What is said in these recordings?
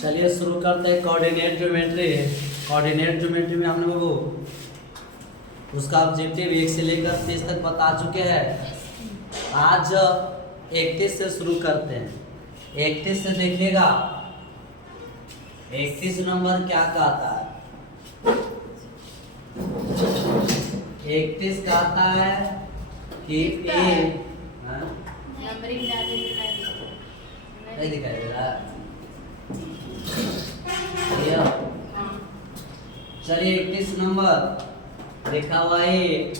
चलिए शुरू करते हैं कोऑर्डिनेट ज्योमेट्री। कोऑर्डिनेट ज्योमेट्री में हम लोग उसका ऑब्जेक्टिव 1 से लेकर 30 तक बता चुके हैं। आज 31 से शुरू करते हैं। 31 से देखिएगा 31 नंबर क्या कहता है। 31 कहता है कि नहीं दिखाई दे रहा है। चलिए 31 नंबर लिखा हुआ है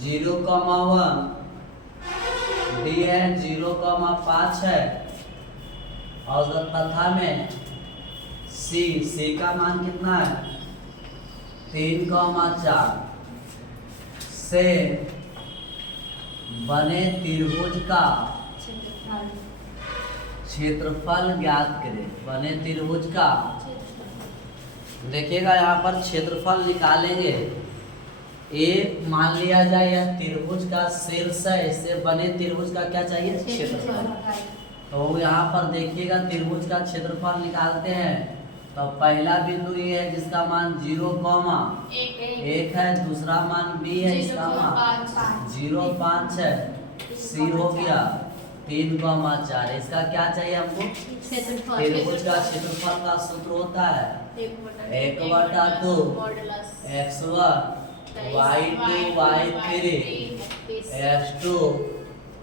0,1 डी है 0,5 है और तथा में सी का मान कितना है 3,4 से बने त्रिभुज का क्षेत्रफल ज्ञात करें। बने त्रिभुज का देखिएगा यहाँ पर क्षेत्रफल निकालेंगे। ए मान लिया जाए या त्रिभुज का शीर्ष है, इससे बने त्रिभुज का क्या चाहिए क्षेत्रफल। तो यहाँ पर देखिएगा त्रिभुज का क्षेत्रफल निकालते हैं। तो पहला बिंदु ये है जिसका मान 0,1 है, दूसरा मान बी है जिसका मान 0,5 है, सी हो गया 3,4। इसका क्या चाहिए हमको त्रिभुज का क्षेत्रफल का सूत्र होता है 1/2 x1 y2 y3 x2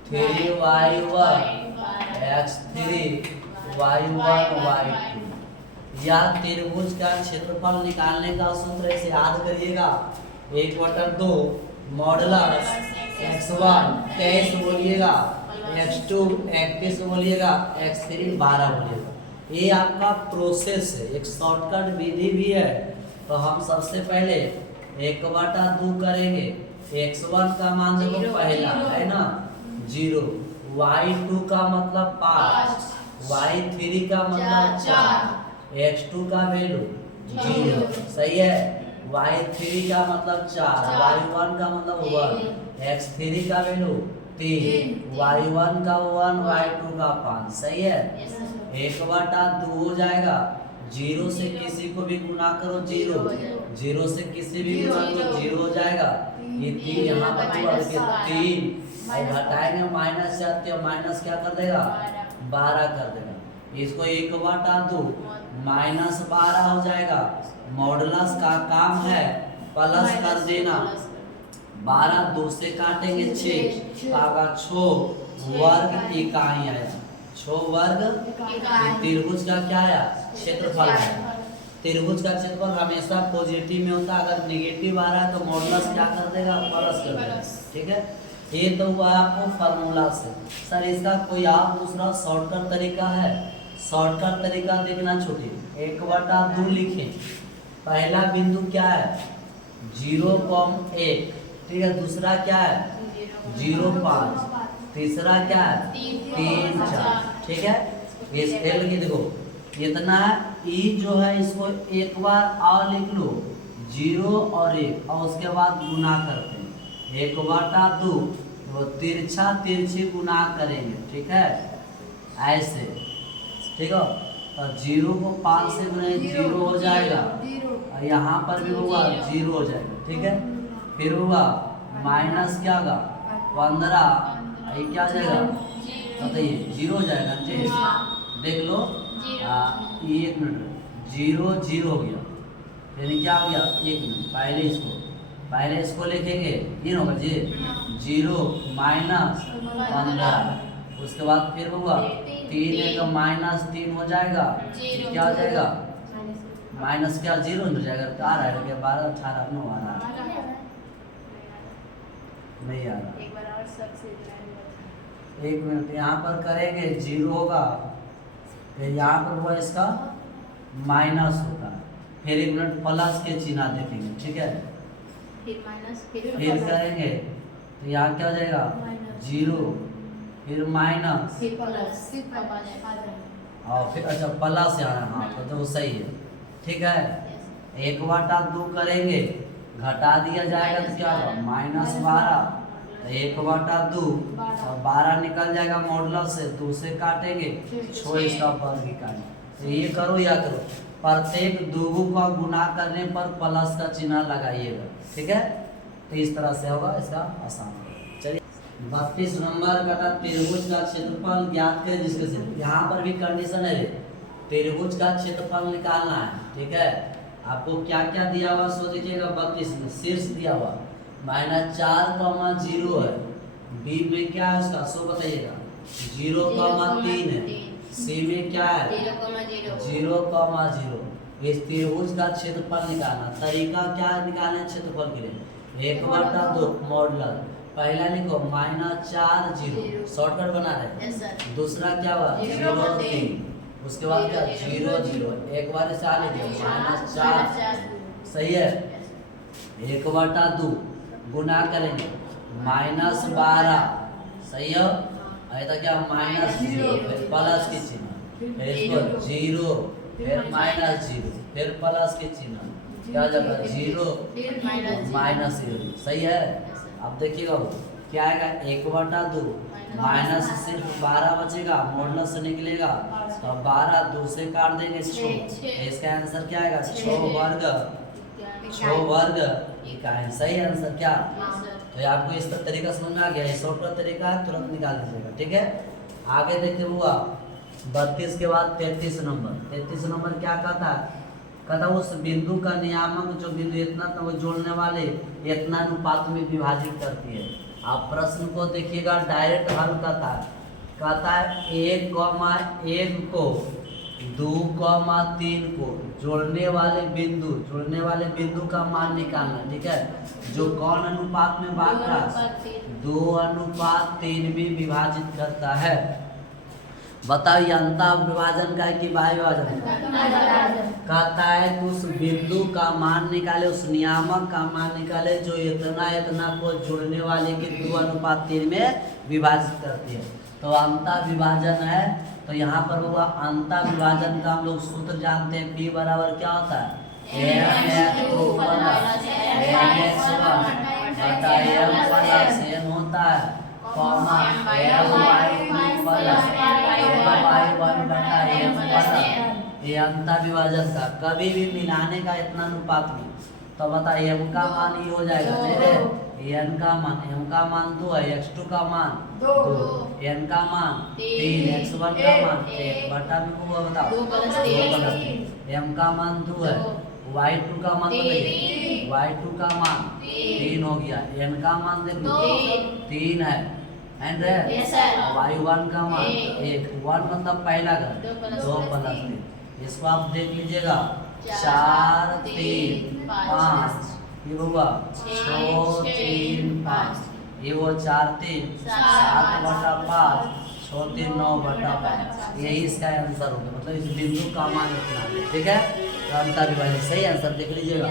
3y1 x3 y1 y2। या त्रिभुज का क्षेत्रफल निकालने का सूत्र इसे याद करिएगा 1/2 मॉडुलस x1 23 बोलिएगा, x2 31 बोलिएगा, x3 12 बोलिएगा। ये आपका प्रोसेस है, एक शॉर्टकट विधि भी है। तो हम सबसे पहले 1/2 करेंगे। x1 का मान देखो पहला है ना 0, y2 का मतलब 5, y3 का मतलब 4, x2 का वैल्यू 0 सही है, y3 का मतलब 4, y1 का मतलब 1, x3 का वैल्यू 3, y1 का 1, y2 का 5 सही है। 1/2 हो जाएगा। 0 से किसी को भी गुना करो 0 से किसी भी गुना करो 0 हो जाएगा। ये 3 यहाँ पर 3 घटाएंगे माइनस जाते हैं, माइनस क्या कर देगा 12 कर देगा। इसको 1/2 -12 हो जाएगा। मॉडुलस का काम है प्लस कर देना। 12 2 से काटेंगे 6 आगा 6 वर्ग इकाई आया। 6 वर्ग त्रिभुज का क्या आया क्षेत्रफल है। त्रिभुज का क्षेत्रफल हमेशा पॉजिटिव में होता है, अगर नेगेटिव आ रहा है तो मॉडुलस क्या कर देगा प्लस कर देगा। ठीक है, ये तो हुआ आपको फार्मूला से। सर इसका कोई आप दूसरा शॉर्टकट तरीका है? शॉर्टकट तरीका देखना छोटे 1/2 लिखें। पहला बिंदु क्या है 0,1, ठीक है, दूसरा क्या है 0,5, तीसरा क्या है 3, 4, ठीक है। इस एल की देखो इतना है। ई जो है इसको एक बार और लिख लो 0 और 1 और उसके बाद गुना करते हैं 1/2 तो तिरछा तिरछी गुना करेंगे, ठीक है ऐसे, ठीक है। तो 0 को 5 से गुना 0 हो जाएगा और यहाँ पर भी होगा 0 हो जाएगा, ठीक है। फिर होगा माइनस क्या होगा 15, ये क्या हो जाएगा बताइए 0 हो जाएगा। ठीक देख लो ये 1 मिनट 0 0 हो गया, यानी क्या हो गया 1 मिनट। पहले इसको लिखेंगे ये होगा जी 0 -15, उसके बाद फिर होगा 3 -3 हो जाएगा, क्या हो जाएगा माइनस क्या 0 हो जाएगा। आ रहा है क्या 12 18 9 आ रहा है नहीं आ रहा। एक मिनट यहाँ पर करेंगे 0 होगा, फिर यहाँ पर हुआ इसका माइनस होगा, फिर 1 मिनट प्लस के चिन्ह देखेंगे, ठीक है। फिर करेंगे तो यहाँ क्या हो जाएगा 0, फिर माइनस और फिर अच्छा प्लस यहाँ, हाँ तो सही है, ठीक है। 1/2 करेंगे घटा दिया जाएगा तो क्या होगा -12, 1/2 और 12 निकल जाएगा मॉडुलस से, 2 से काटेंगे 6 इसका वर्ग इकाई। तो ये करो या करो, प्रत्येक दोगु का गुना करने पर प्लस का चिन्ह लगाइएगा, ठीक है। तो इस तरह से होगा, इसका आसान। चलिए 32 नंबर का त्रिभुज का क्षेत्रफल ज्ञात करें जिसके से, यहाँ पर भी कंडीशन है, त्रिभुज का क्षेत्रफल निकालना है, ठीक है। आपको क्या क्या दिया हुआ सो देखिएगा, 32 में शीर्ष दिया हुआ -4, 0 है, बी में क्या है उसका सो बताइएगा, 0,3 है, सी में क्या है 0,0। इस त्रिभुज का क्षेत्रफल निकालना, तरीका क्या है निकालने क्षेत्रफल के लिए, 1/2 मॉडुलस, पहला लिखो -4 0 शॉर्टकट बना रहे, दूसरा क्या हुआ 0 3, उसके बाद क्या 0 0, एक बार इसे आ लीजिए -4, सही है। 1/2 गुना करेंगे -12, सही है, ऐसा क्या -0, फिर प्लस के चिन्ह, फिर इसको 0, फिर -0, फिर प्लस के चिन्ह, क्या हो जाएगा 0 -0, सही है। अब देखिएगा क्या आएगा 1/2 माइनस सिर्फ 12 बचेगा, मॉडुलस से निकलेगा तो 12 2 से काट देंगे 6, इसका आंसर क्या आएगा 6 वर्ग इकाई, सही आंसर क्या। तो आपको इस तरीका समझ में आ गया, शॉर्टकट तरीका है, तुरंत निकाल दीजिएगा, ठीक है। आगे देखते हुआ 32 के बाद 33 नंबर, 33 नंबर क्या कहता है, कहता उस बिंदु का नियामक जो बिंदु इतना वो जोड़ने वाले इतना अनुपात में विभाजित करती है। आप प्रश्न को देखिएगा, डायरेक्ट हल कहता है 1,1 को 2,3 को जोड़ने वाले बिंदु का मान निकालना, ठीक है। जो कौन अनुपात में बांट रहा है 2:3 में विभाजित करता है। बताओ ये अंतर विभाजन का है कि बाह्य विभाजन का। कहता है कि उस बिंदु का मान निकाले, उस नियामक का मान निकाले जो इतना को जोड़ने वाले के 2:3 में विभाजित करती है। तो अंतर विभाजन है, तो यहाँ पर होगा अंतर विभाजन का हम लोग सूत्र जानते हैं, P बराबर क्या होता है mx2 mx1 होता है, कॉमा ये अंतर विभाजन का कभी भी मिलाने का इतना अनुपात में। तो बताइए m का मान ये हो जाएगा, n का मान, m का मान 2 है, x2 का मान 2, n का मान 3, x1 का मान 1 बटा में होगा, बताओ 2 m का मान 2 है, y2 का मान बताइए, y2 का मान 3 हो गया, n का मान देखो 3 है, एंड y1 का मान 1, 1 मतलब पहला घर 2 + 3, इसको आप देख लीजिएगा 4 3 5, ये होगा 6 3 5, ये वो 4 3 7/5, 6 3 9/5, यही इसका आंसर होगा। मतलब इस बिंदु का मान इतना है, ठीक है। अंतर विभाजन सही आंसर देख लीजिएगा।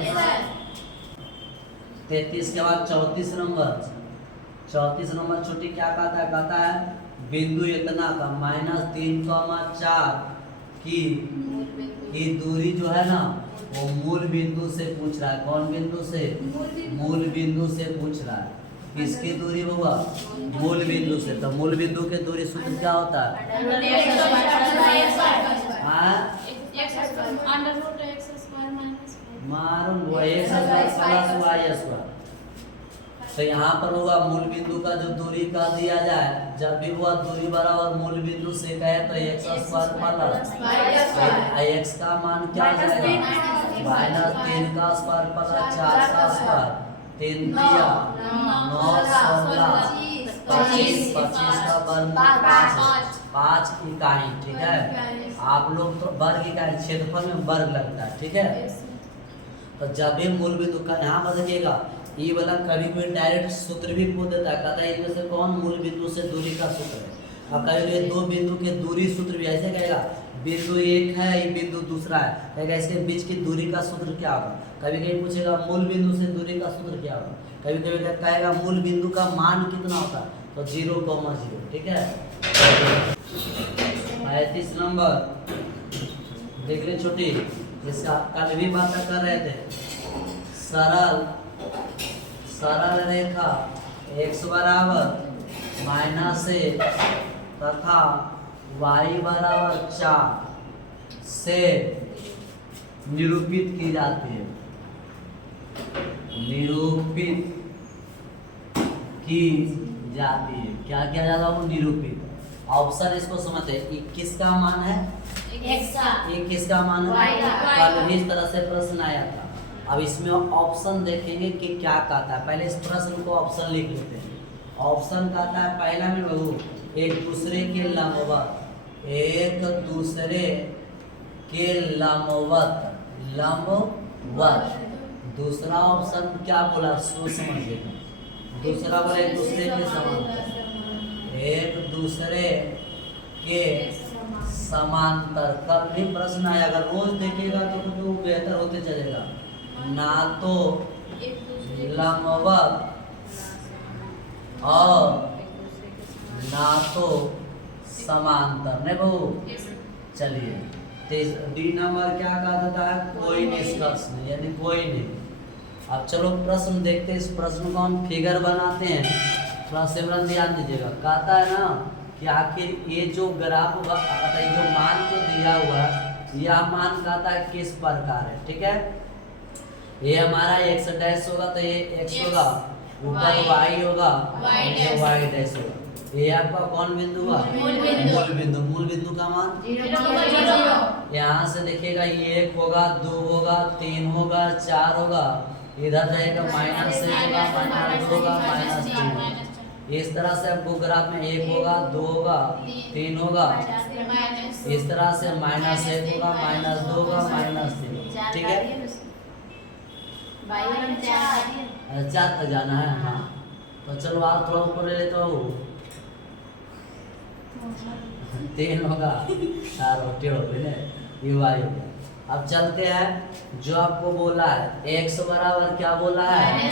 33 के बाद 34 नंबर, 34 नंबर छोटी क्या कहता है बिंदु इतना का -3,4 की दूरी जो है ना वो मूल बिंदु से पूछ रहा है। कौन बिंदु से? मूल बिंदु से पूछ रहा है। किसकी दूरी होगा? मूल बिंदु से। तो मूल बिंदु के दूरी सूत्र क्या होता है? मालूम वो x² तो यहाँ पर होगा मूल बिंदु का जो दूरी का दिया जाए, जब भी वह दूरी बराबर मूल बिंदु से कहे तो x² प्लस x का मान क्या हो जाएगा? -3 का स्क्वायर प्लस 4 का स्क्वायर, 3 3 9 16 25 का वर्ग 5 इकाई। ठीक है, आप लोग तो वर्ग इकाई क्षेत्रफल में वर्ग लगता है। ठीक है, तो जब भी मूल बिंदु का यहाँ पर देखिएगा ये वाला कभी कोई डायरेक्ट सूत्र भी पूछ देता है, कहता है इनमें से कौन मूल बिंदु से दूरी का सूत्र है। अब कभी दो बिंदु के दूरी सूत्र भी ऐसे कहेगा, बिंदु एक है ये बिंदु दूसरा है, कहेगा इसके बीच की दूरी का सूत्र क्या होगा। कभी कभी पूछेगा मूल बिंदु से दूरी का सूत्र क्या होगा, कभी कभी कहेगा मूल बिंदु का मान कितना होता है, तो 0,0। ठीक है, 35 नंबर देख ले छोटी, इसका कल भी बात कर रहे थे। सरल रेखा x बराबर माइनस ए तथा y बराबर 4 से निरूपित की जाती है, निरूपित की जाती है। क्या किया जाता है? वो निरूपित। ऑप्शन इसको समझते हैं। 21 का मान है x का, 21 का मान है, कल भी इस तरह से प्रश्न आया था। अब इसमें ऑप्शन देखेंगे कि क्या कहता है। पहले इस प्रश्न को ऑप्शन लिख लेते हैं। ऑप्शन कहता है पहला में बहू एक दूसरे के लंबवत, एक दूसरे के लंबवत, लंबवत। दूसरा ऑप्शन क्या बोला सो समझिएगा। दूसरा बोला एक दूसरे के समांतर, एक दूसरे के समांतर। कब भी प्रश्न आया अगर रोज देखेगा तो बेहतर होते चलेगा। ना तो लंबवत और ना तो समांतर नहीं बहू। चलिए डी नंबर क्या कहा जाता है? कोई निष्कर्ष नहीं, यानी कोई नहीं। अब चलो प्रश्न देखते हैं। इस प्रश्न को हम फिगर बनाते हैं, थोड़ा सिमरन ध्यान दीजिएगा। कहता है ना कि आखिर ये जो ग्राफ होगा, जो मान जो दिया हुआ है, यह मान कहता है किस प्रकार है। ठीक है, ये हमारा x डैश होगा तो ये x होगा, ऊपर y होगा, नीचे y डैश होगा। ये आपका कौन बिंदु हुआ? मूल बिंदु। मूल बिंदु का मान 0,0। यहाँ से देखिएगा ये 1 होगा, 2 होगा, 3 होगा, 4 होगा, इधर रहेगा माइनस 1 होगा, माइनस 2 होगा, माइनस 3 होगा। इस तरह से आपको ग्राफ में 1 होगा, 2 होगा, 3 होगा, इस तरह से माइनस 1 होगा, माइनस 2 होगा, माइनस 3 होगा। ठीक है, 4 तक जाना है। हाँ तो चलो आप थोड़ा ऊपर ले लेते हो। 3 होगा, 4 टेढ़ हो गए, ये वाई हो गया। अब चलते हैं जो आपको बोला है x बराबर क्या बोला है?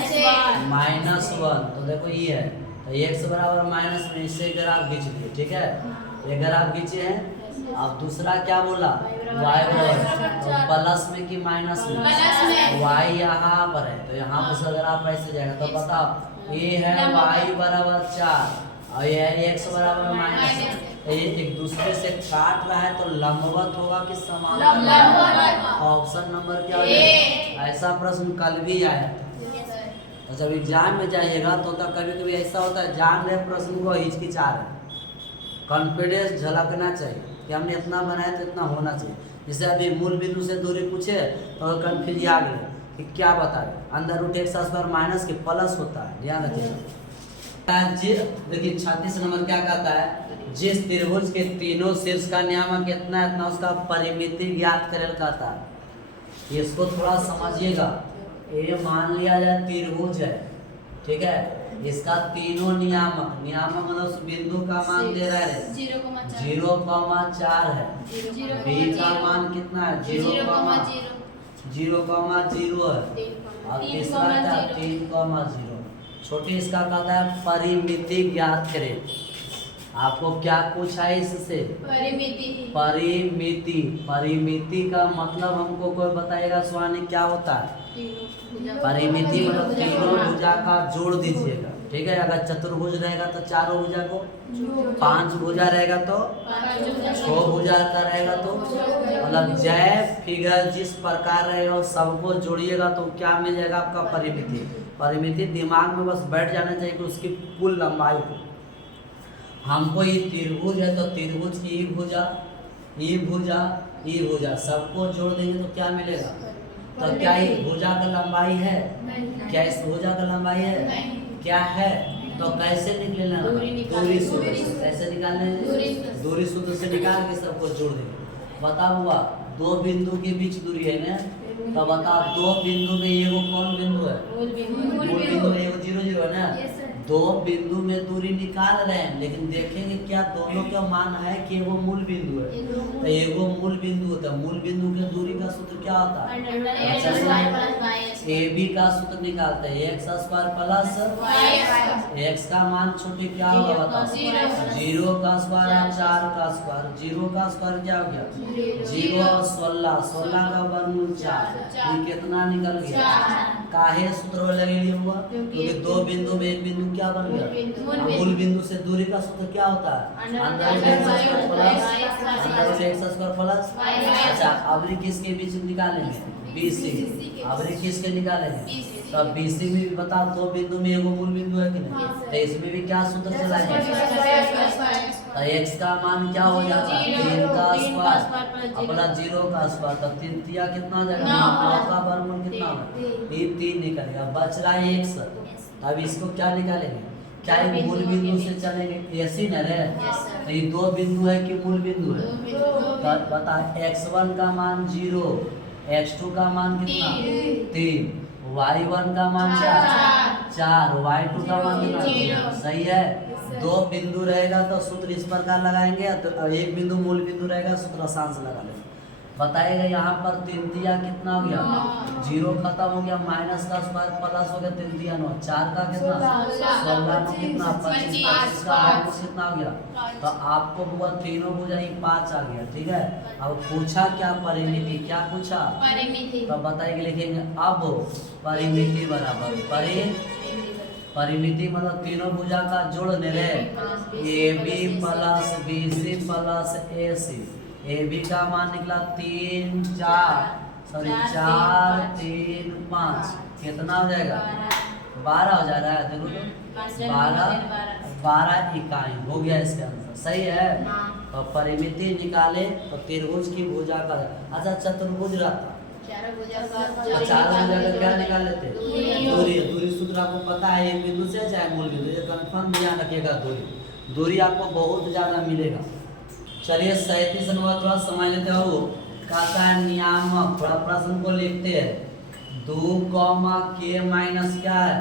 -1। तो देखो ये है तो x बराबर -1, इससे ग्राफ खींच लिए। ठीक है, ये ग्राफ खींचे हैं। अब दूसरा क्या बोला? y बराबर तो प्लस में कि माइनस में? y यहाँ पर है तो यहाँ पर अगर आप ऐसे जाएगा तो बताओ ये है y बराबर 4 और ये है x बराबर -1। ये एक दूसरे से काट रहा है तो लंबवत होगा कि समांतर? ऑप्शन नंबर क्या है? ऐसा प्रश्न कल भी आया था। तो जब एग्जाम में जाइएगा तो कभी कभी ऐसा होता है जान रहे प्रश्न को हिचकिचा रहे, कॉन्फिडेंस झलकना चाहिए कि हमने इतना बनाया तो इतना होना चाहिए। जैसे अभी मूल बिंदु से दूरी पूछे तो कन्फ्यूज आ गए कि क्या बताए, अंदर रूट x स्क्वायर माइनस के प्लस होता है, ध्यान रखिएगा। देखिए 36 नंबर क्या कहता है? जिस त्रिभुज के तीनों शीर्ष का नियामक कितना है इतना उसका परिमिति ज्ञात करें कहता है। इसको थोड़ा समझिएगा। ये मान लिया जाए त्रिभुज है, ठीक है, इसका तीनों नियामक, नियामक मतलब उस बिंदु का मान दे रहा है 0,4 है, बी का मान कितना है 0,0 है, और तीसरा क्या 3,0। छोटी इसका कहता है परिमिति ज्ञात करें। आपको क्या पूछा है इससे? परिमिति। परिमिति का मतलब हमको कोई बताएगा स्वानी क्या होता है? परिमिति मतलब तीनों भुजा का जोड़ दीजिएगा। ठीक है, अगर चतुर्भुज रहेगा तो चारों भुजा को, 5 भुजा रहेगा तो 6 भुजा का रहेगा तो, मतलब जय फिगर जिस प्रकार रहेगा सबको जोड़िएगा तो क्या मिल जाएगा आपका? परिमिति। परिमिति दिमाग में बस बैठ जाना चाहिए कि उसकी कुल लंबाई को। हमको ये त्रिभुज है तो त्रिभुज की ई भुजा, ई भुजा, ई भुजा सबको जोड़ देंगे तो क्या मिलेगा? तो क्या ये भुजा का लंबाई है? क्या इस भुजा का लंबाई है? क्या है? तो कैसे निकलेगा? दूरी सूत्र से। कैसे निकालने? दूरी सूत्र से निकाल के सबको जोड़ देंगे। बताओ हुआ 2 बिंदु के बीच दूरी है ना, तो बताओ 2 बिंदु में ये वो कौन बिंदु है? मूल बिंदु में ये 0,0 है ना। 2 बिंदु में दूरी निकाल रहे हैं लेकिन देखेंगे क्या दोनों का मान है कि वो मूल बिंदु है, तो ये वो मूल बिंदु होता है। मूल बिंदु के दूरी का सूत्र क्या होता है? ए बी का सूत्र निकालते हैं x स्क्वायर प्लस x का मान छोटे क्या होगा बताओ? 0 का स्क्वायर और 4 का स्क्वायर। 0 का स्क्वायर क्या हो गया? 0 और 16, 16 का वर्गमूल 4, ये कितना निकल गया? काहे सूत्र लगे लिए हुआ, क्योंकि दो बिंदु में एक बिंदु क्या बन गया, मूल बिंदु से दूरी का सूत्र क्या होता है, अंदर x स्क्वायर प्लस। अच्छा अब किसके बीच में निकालेंगे, BC। अब किसके निकालेंगे, तब BC में भी बता, दो बिंदु में एगो मूल बिंदु है कि नहीं, तो इसमें भी क्या सूत्र चलाएंगे, तो x का मान क्या हो जाता है, 3 का स्क्वायर अपना 0 का स्क्वायर, तो 3 तिया कितना हो जाएगा, 9 का वर्गमूल कितना होगा, ये 3 निकलेगा, बच रहा है x। अब इसको क्या निकालेंगे, क्या ये मूल बिंदु से चलेंगे, ऐसी न रे, तो ये दो बिंदु है कि मूल बिंदु है, तो बता x1 का मान 0, x2 का मान कितना 3, y1 का मान 4, y2 का मान कितना, सही है। दो बिंदु रहेगा तो सूत्र इस प्रकार लगाएंगे, तो एक बिंदु मूल बिंदु रहेगा सूत्र आसान से लगा लेंगे। बताएगा यहाँ पर 3 दिया कितना हो गया, 0 खत्म हो गया, माइनस का स्क्वायर प्लस हो गया, 3 दिया 9, 4 का कितना 16 कितना 25 का वर्गमूल कितना हो गया, तो आपको हुआ तीनों भुजा 5 आ गया, ठीक है। अब पूछा क्या परिमिति, क्या पूछा परिमिति, तो बताइए लिखेंगे अब परिमिति बराबर परिमिति मतलब तीनों भुजा का जोड़ ले AB plus BC plus AC। AB का मान निकला 3 4 3 5 कितना हो जाएगा, 12 हो जा रहा है, देखो 12 इकाई हो गया इसका आंसर, सही है। तो परिमिति निकाले तो त्रिभुज की भुजा का, अच्छा चतुर्भुज रहता, चारों भुजा का क्या निकाल लेते, दूरी सूत्र आपको पता है, एक बिंदु से चाहे मूल बिंदु, ये कंफर्म ध्यान रखिएगा, दूरी आपको बहुत ज्यादा मिलेगा। चलिए 37 नंबर थोड़ा समझ लेते हो, कहता है नियामक, थोड़ा प्रश्न को लिखते हैं, 2 k माइनस क्या है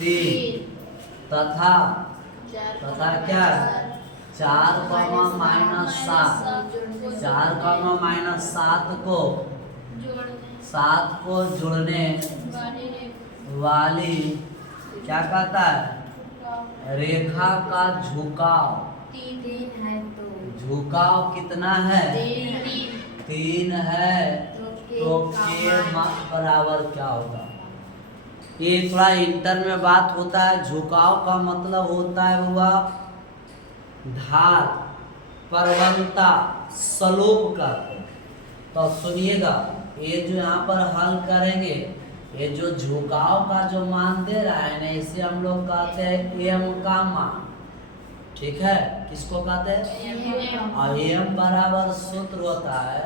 3 तथा क्या है 4 माइनस 7 को जोड़ने वाली क्या कहता है, रेखा का झुकाव कितना है, 3 है, तो के बराबर क्या होगा। ये थोड़ा इंटर में बात होता है, झुकाव का मतलब होता है हुआ ढाल, प्रवणता, स्लोप का। तो सुनिएगा, ये जो यहाँ पर हल करेंगे, ये जो झुकाव का जो मान दे रहा है ना, इसे हम लोग कहते हैं m का मान, ठीक है। किसको कहते हैं, और m बराबर सूत्र होता है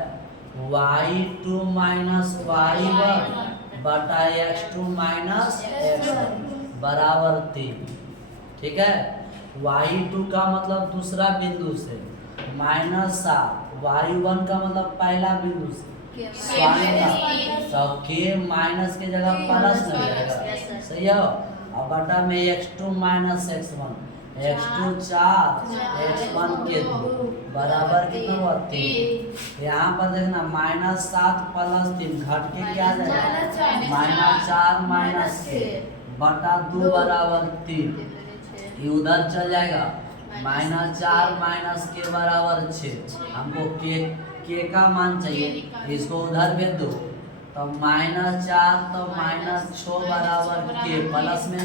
y2 माइनस y1 बटा x2 माइनस x1 बराबर 3, ठीक है। y2 का मतलब दूसरा बिंदु से, माइनस 7, y1 का मतलब पहला बिंदु से, तो के माइनस के जगह प्लस लग जाएगा, सही है। और बटा में x2 minus x1, x2 4 x1 के 2 बराबर कितना हुआ 3। यहाँ पर देखना -7 प्लस 3 घट के क्या जाएगा, -4 माइनस के बटा 2 बराबर 3, ये उधर चल जाएगा, -4 माइनस के बराबर 6। हमको के का मान चाहिए, इसको उधर भेज दो, तो -4 तो -6 बराबर के प्लस में,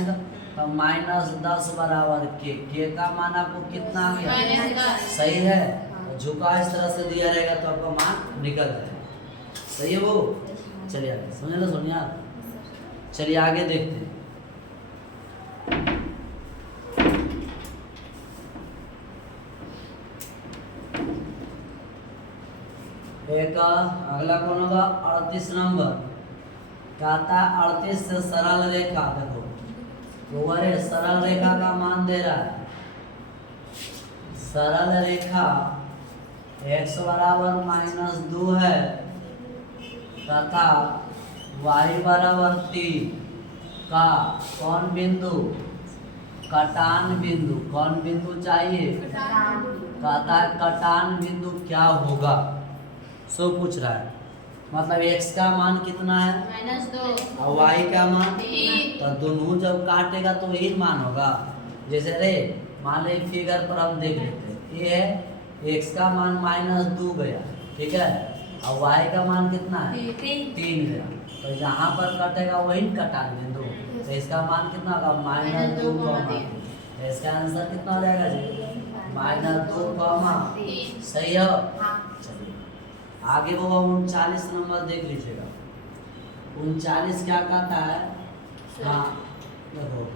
तो -10 बराबर के का मान आपको कितना आ गया, सही है। तो झुका इस तरह से दिया रहेगा तो आपका मान निकल जाएगा, सही है वो। चलिए आगे समझ लो सोनिया, चलिए आगे देखते हैं। एक अगला कौन होगा, 38 नंबर, कहता है 38 से सरल रेखा, देखो ओवरे सरल रेखा का मान दे रहा है, सरल रेखा x बराबर -2 है तथा y बराबर 3 का कौन बिंदु, कटान बिंदु, कौन बिंदु चाहिए, कहता है कटान बिंदु क्या होगा, सो पूछ रहा है। मतलब x का मान कितना है -2 और y का मान, तो दोनों जब काटेगा तो यही मान होगा। जैसे रे मान ले फिगर पर हम देख लेते हैं, ये है x का मान -2 गया, ठीक है, और y का मान कितना है 3 गया। तो जहाँ पर कटेगा वही कटा बिंदु, तो इसका मान कितना होगा -2, तो इसका आंसर कितना हो जाएगा जी -2, सही है। चलिए आगे वो 39 नंबर देख लीजिएगा। 39 क्या कहता है, हाँ देखो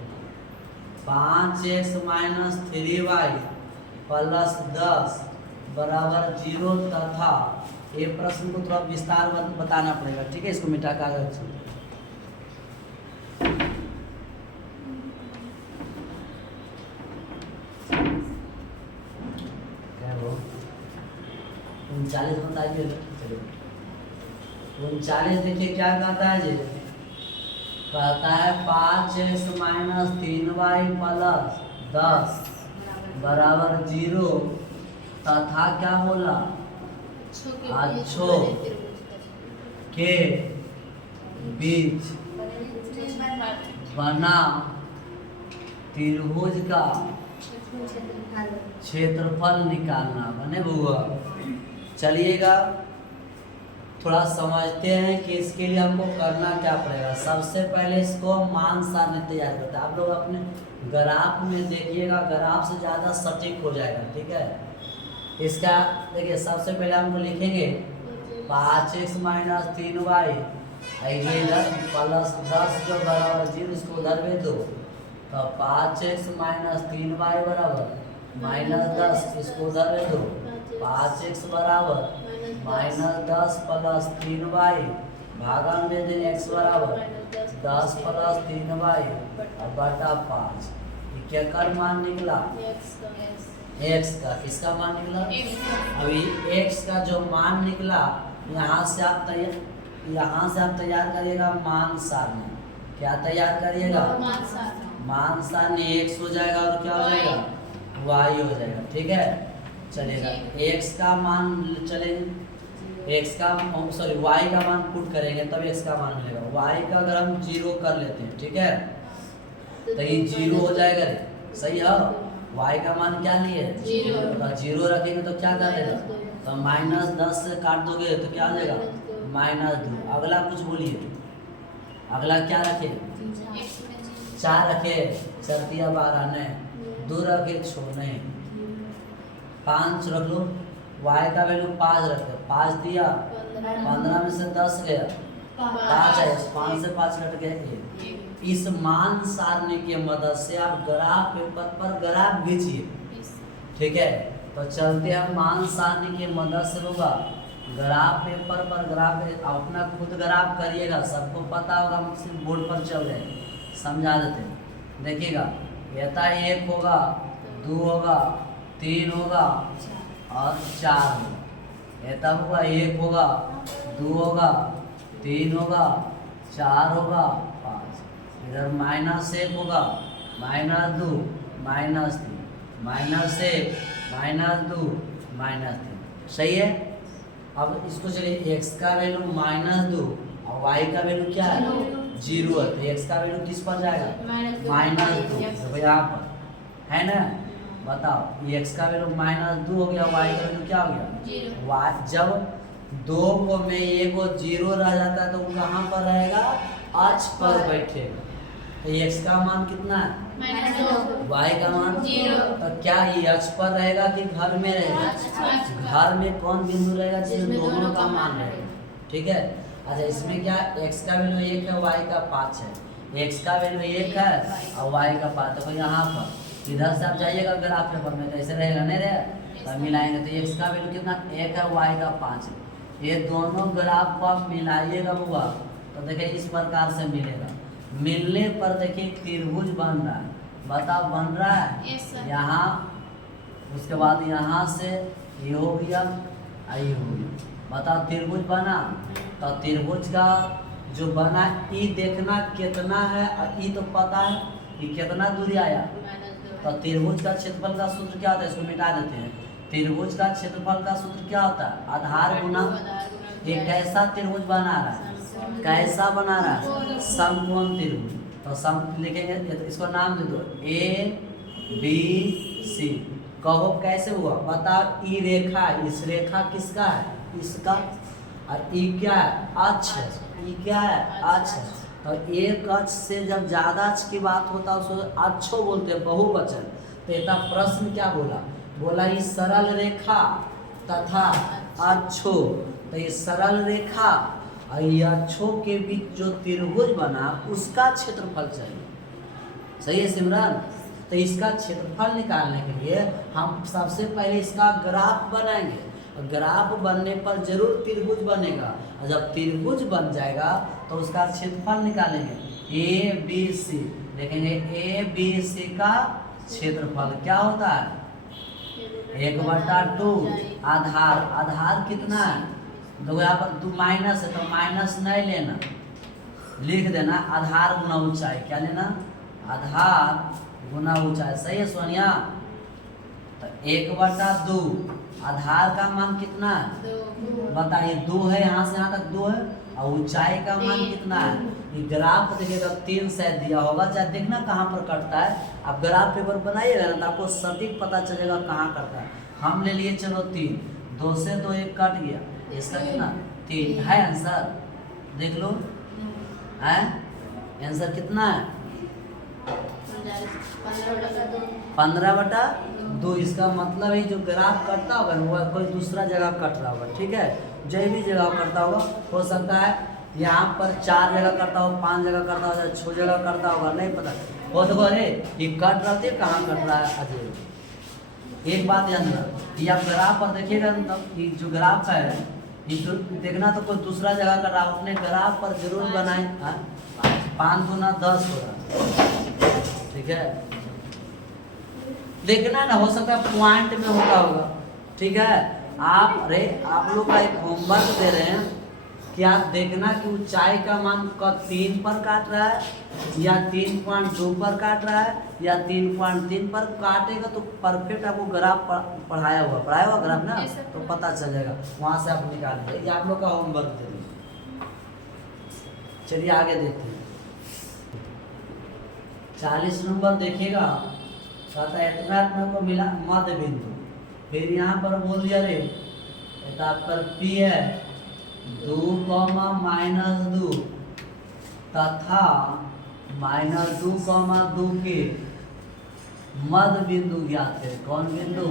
5x - 3y + 10 बराबर 0 तथा ये प्रश्न को थोड़ा विस्तार बताना पड़ेगा, ठीक है। इसको मिटा कागज क्या वो 39 बताइए। चलिए 39 देखिए क्या कहता है जी, कहता है 5x - 3y + 10 बराबर 0 तथा क्या बोला अक्षों के बीच बना त्रिभुज का क्षेत्रफल निकालना बने हुआ। चलिएगा थोड़ा समझते हैं कि इसके लिए हमको करना क्या पड़ेगा। सबसे पहले इसको मान सारणी तैयार करते हैं। आप लोग अपने ग्राफ में देखिएगा, ग्राफ से ज़्यादा सटीक हो जाएगा, ठीक है। इसका देखिए सबसे पहले हमको लिखेंगे 5x - 3y इधर +10 जो बराबर 0, इसको उधर भेज दो। तो 5x - 3y बराबर -10, इसको उधर भेज दो। 5x बराबर -10 + 3y भागा में दे देंगे x बराबर 10 + 3y और बटा 5। क्या कर मान निकला x का, किसका मान निकला अभी x का जो मान निकला, यहाँ से आप तैयार करिएगा मान सारणी। क्या तैयार करिएगा मान सारणी। x हो जाएगा और क्या हो जाएगा y हो जाएगा, ठीक है। चलेगा x का मान चलेंगे, x का सॉरी y का मान पुट करेंगे तब x का मान मिलेगा। y का अगर हम 0 कर लेते हैं, ठीक है, तो ये 0 हो जाएगा रे, सही है। y का मान क्या लिए 0 रखेंगे तो क्या कर देगा, तो -10 से काट दोगे तो क्या हो जाएगा -2। अगला कुछ बोलिए, अगला क्या रखे 4 रखे, 4 दिया 12 नहीं, 2 रखे 6 नहीं, 5 रख लो। y का वैल्यू 5 रखे, 5 दिया 15 में से 10 गया 5 है, 5 से 5 कट गया 1। इस मान सारणी की मदद से आप ग्राफ पेपर पर ग्राफ खींचिए, ठीक है। तो चलते हैं मान सारणी की मदद से होगा ग्राफ पेपर पर ग्राफ, अपना खुद ग्राफ करिएगा, सबको पता होगा, हम सिर्फ बोर्ड पर चल रहे समझा देते हैं। देखिएगा यथा 1 होगा, 2 होगा, 3 होगा और 4 होगा। यथा हुआ 1 होगा, 2 होगा, 3 होगा, 4 होगा, 5। इधर -1 होगा, -2, -3, -1, -2, -3, सही है। अब इसको चलिए x का वैल्यू -2 और y का वैल्यू क्या है 0 है, तो x का वैल्यू किस पर जाएगा -2, तो यहाँ पर है ना। बताओ ये x का वैल्यू -2 हो गया, y का वैल्यू क्या हो गया 0। जब 2 को में 1 को 0 रह जाता है तो वो कहाँ पर रहेगा अक्ष पर बैठेगा। तो x का मान कितना है y का मान 0। तो क्या ये अक्ष पर रहेगा कि घर में रहेगा, घर में कौन बिंदु रहेगा जिसमें दोनों का मान रहेगा, ठीक है। अच्छा इसमें क्या x का वैल्यू 1 है, y का 5 है, x का वैल्यू 1 है और y का 5 है। तो यहाँ पर इधर से आप जाइएगा ग्राफ पेपर में, कैसे रहेगा नहीं रहेगा, तो मिलाएंगे तो x का वैल्यू कितना 1 है, y का 5 है। ये दोनों ग्राफ को आप मिलाइएगा हुआ तो देखिए इस प्रकार से मिलेगा। मिलने पर देखिए त्रिभुज बन रहा है, बताओ बन रहा है यहाँ, उसके बाद यहाँ से ये हो गया ये हो गया, बताओ त्रिभुज बना। तो त्रिभुज का जो बना ई देखना कितना है, और ई तो पता है कि कितना दूरी आया। तो त्रिभुज का क्षेत्रफल का सूत्र क्या होता है, इसको मिटा देते हैं। त्रिभुज का क्षेत्रफल का सूत्र क्या होता है आधार गुना, ये कैसा त्रिभुज बना रहा है, कैसा बना रहा है समकोण त्रिभुज। तो सम लिखेंगे, इसको नाम दे दो ABC। कहो कैसे हुआ, बताओ ई रेखा, इस रेखा किसका है इसका, और ई क्या है, अक्ष है। ई क्या है, अक्ष है। तो एक अक्ष से जब ज्यादा अक्ष की बात होता है उसको अक्षो बोलते हैं, बहुवचन। तो इतना प्रश्न क्या बोला, बोला ये सरल रेखा तथा अक्षो। तो ये सरल रेखा और ये अक्षों के बीच जो त्रिभुज बना उसका क्षेत्रफल चाहिए। सही है सिमरन। तो इसका क्षेत्रफल निकालने के लिए हम सबसे पहले इसका ग्राफ बनाएंगे। ग्राफ बनने पर जरूर त्रिभुज बनेगा, और जब त्रिभुज बन जाएगा तो उसका क्षेत्रफल निकालेंगे। ए बी सी देखेंगे, ए बी सी का क्षेत्रफल क्या होता है, 1/2। आधार, आधार कितना है, देखो यहाँ पर 2 माइनस है तो माइनस नहीं लेना, लिख देना आधार गुना ऊंचाई। क्या लेना, आधार गुना ऊंचाई। सही है सोनिया। तो 1/2 आधार का मान कितना है, बताइए 2 है, यहाँ से यहाँ तक 2 है, और ऊंचाई का मान कितना है। ये ग्राफ देखिएगा 3 शायद दिया होगा, चाहे देखना कहाँ पर कटता है। आप ग्राफ पेपर बनाइएगा ना तो आपको सटीक पता चलेगा कहाँ कटता है। हम ले लिए चलो 3, 2 से तो 1 कट गया, इसका कितना 3 है आंसर, देख लो है आंसर कितना है 15/2। इसका मतलब है जो ग्राफ कटता होगा वो कोई दूसरा जगह कट रहा होगा, ठीक है, जो भी जगह कटता होगा। हो सकता है यहाँ पर 4 जगह करता हो, 5 जगह करता होगा, 6 जगह करता होगा, नहीं पता। वो देखो अरे ये कट रहा थे, कहाँ कट रहा है अजय। एक बात याद रखना, ये आप ग्राफ पर देखिएगा कि जो ग्राफ है ये जो देखना तो कोई दूसरा जगह कर रहा, अपने ग्राफ पर जरूर बनाए। 5 गुना 10 होगा, ठीक है, देखना ना, हो सकता है पॉइंट में होता होगा, ठीक है। आप लोग का एक होमवर्क दे रहे हैं कि आप देखना कि ऊंचाई का मान 3 पर काट रहा है या 3.2 पर काट रहा है या 3.3 पर काटेगा तो परफेक्ट आपको ग्राफ पढ़ाया हुआ ग्राफ ना, तो पता चल जाएगा, वहां से आप निकालेंगे। ये आप लोग का होमवर्क दे रहे। चलिए आगे देखते हैं। 40 नंबर देखिएगा, कहता है इतना को मिला मध्य बिंदु। फिर यहाँ पर बोल दिया रे पर P है 2, -2 तथा -2, के मध्य बिंदु ज्ञात है। कौन बिंदु,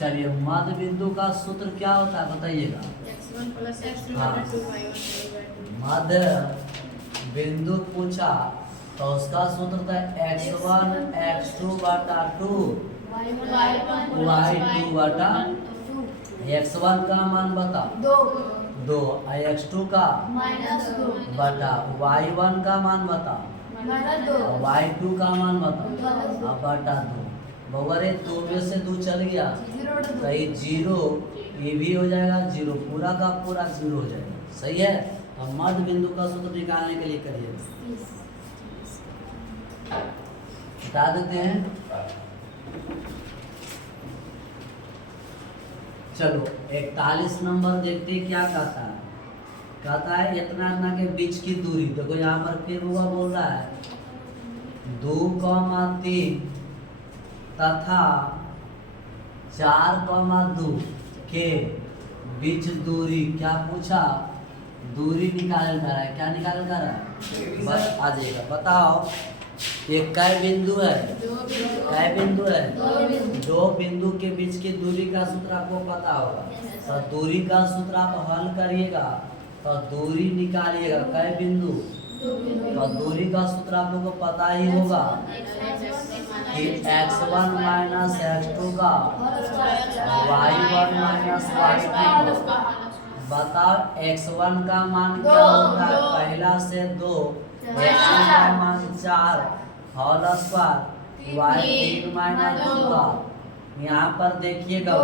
चलिए मध्य बिंदु का सूत्र क्या होता है बताइएगा। मध्य बिंदु पूछा तो उसका सूत्र था x1 x2/2 y2/2। x1 का मान बता 2 x2 का बटा, y1 का मान बता y2 का मान बता बटा 2। बगरे 2 में से 2 चल गया तो ये 0, ये भी हो जाएगा 0, पूरा का पूरा 0 हो जाएगा। सही है। अब मध्य बिंदु का सूत्र निकालने के लिए करिए, बता देते हैं। चलो 41 नंबर देखते हैं क्या कहता है। कहता है इतना के बीच की दूरी, देखो यहाँ पर फिर हुआ बोल रहा है 2,3 तथा 4,2 के बीच दूरी। क्या पूछा, दूरी निकाल कर है। क्या निकाल कर है, बस आ जाएगा। बताओ ये कै बिंदु है, कै बिंदु है, 2 बिंदु के बीच की दूरी का सूत्र आपको पता होगा। तो दूरी का सूत्र आप हल करिएगा तो दूरी निकालिएगा। कै बिंदु, तो दूरी का सूत्र आप लोग को पता ही होगा कि x1 - x2 का y1 - y2 का। बताओ x1 का मान क्या होता है, पहला से 2, x2 का मान 4 होल स्क्वायर, y3 - 2 का। यहाँ पर देखिएगा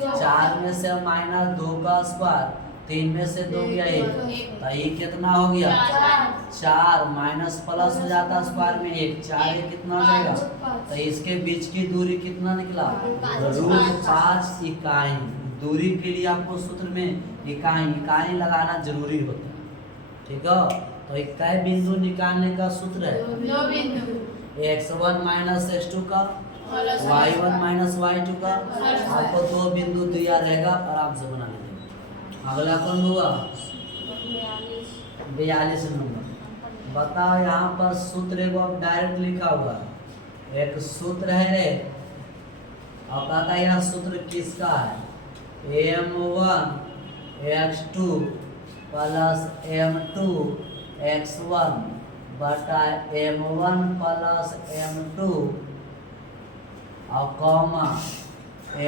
4 में से -2 का स्क्वायर, 3 में से 2 गया 1, तो ये कितना हो गया 4, माइनस प्लस हो जाता स्क्वायर में 1, 4 ये कितना हो जाएगा। तो इसके बीच की दूरी कितना निकला, √5 इकाई। दूरी के लिए आपको सूत्र में इकाई लगाना जरूरी होता है, ठीक है। तो इकाई बिंदु निकालने का सूत्र है x1 - x2 का, y1 - y2 का। आपको 2 बिंदु दिया रहेगा, आराम से बना लीजिए। अगला कौन हुआ? 42 नंबर। बताओ यहाँ पर सूत्र को अब डायरेक्ट लिखा हुआ है। एक सूत्र है और कहता है यह सूत्र किसका है? m1 x2 plus m2 x1 बटा m1 प्लस m2 और comma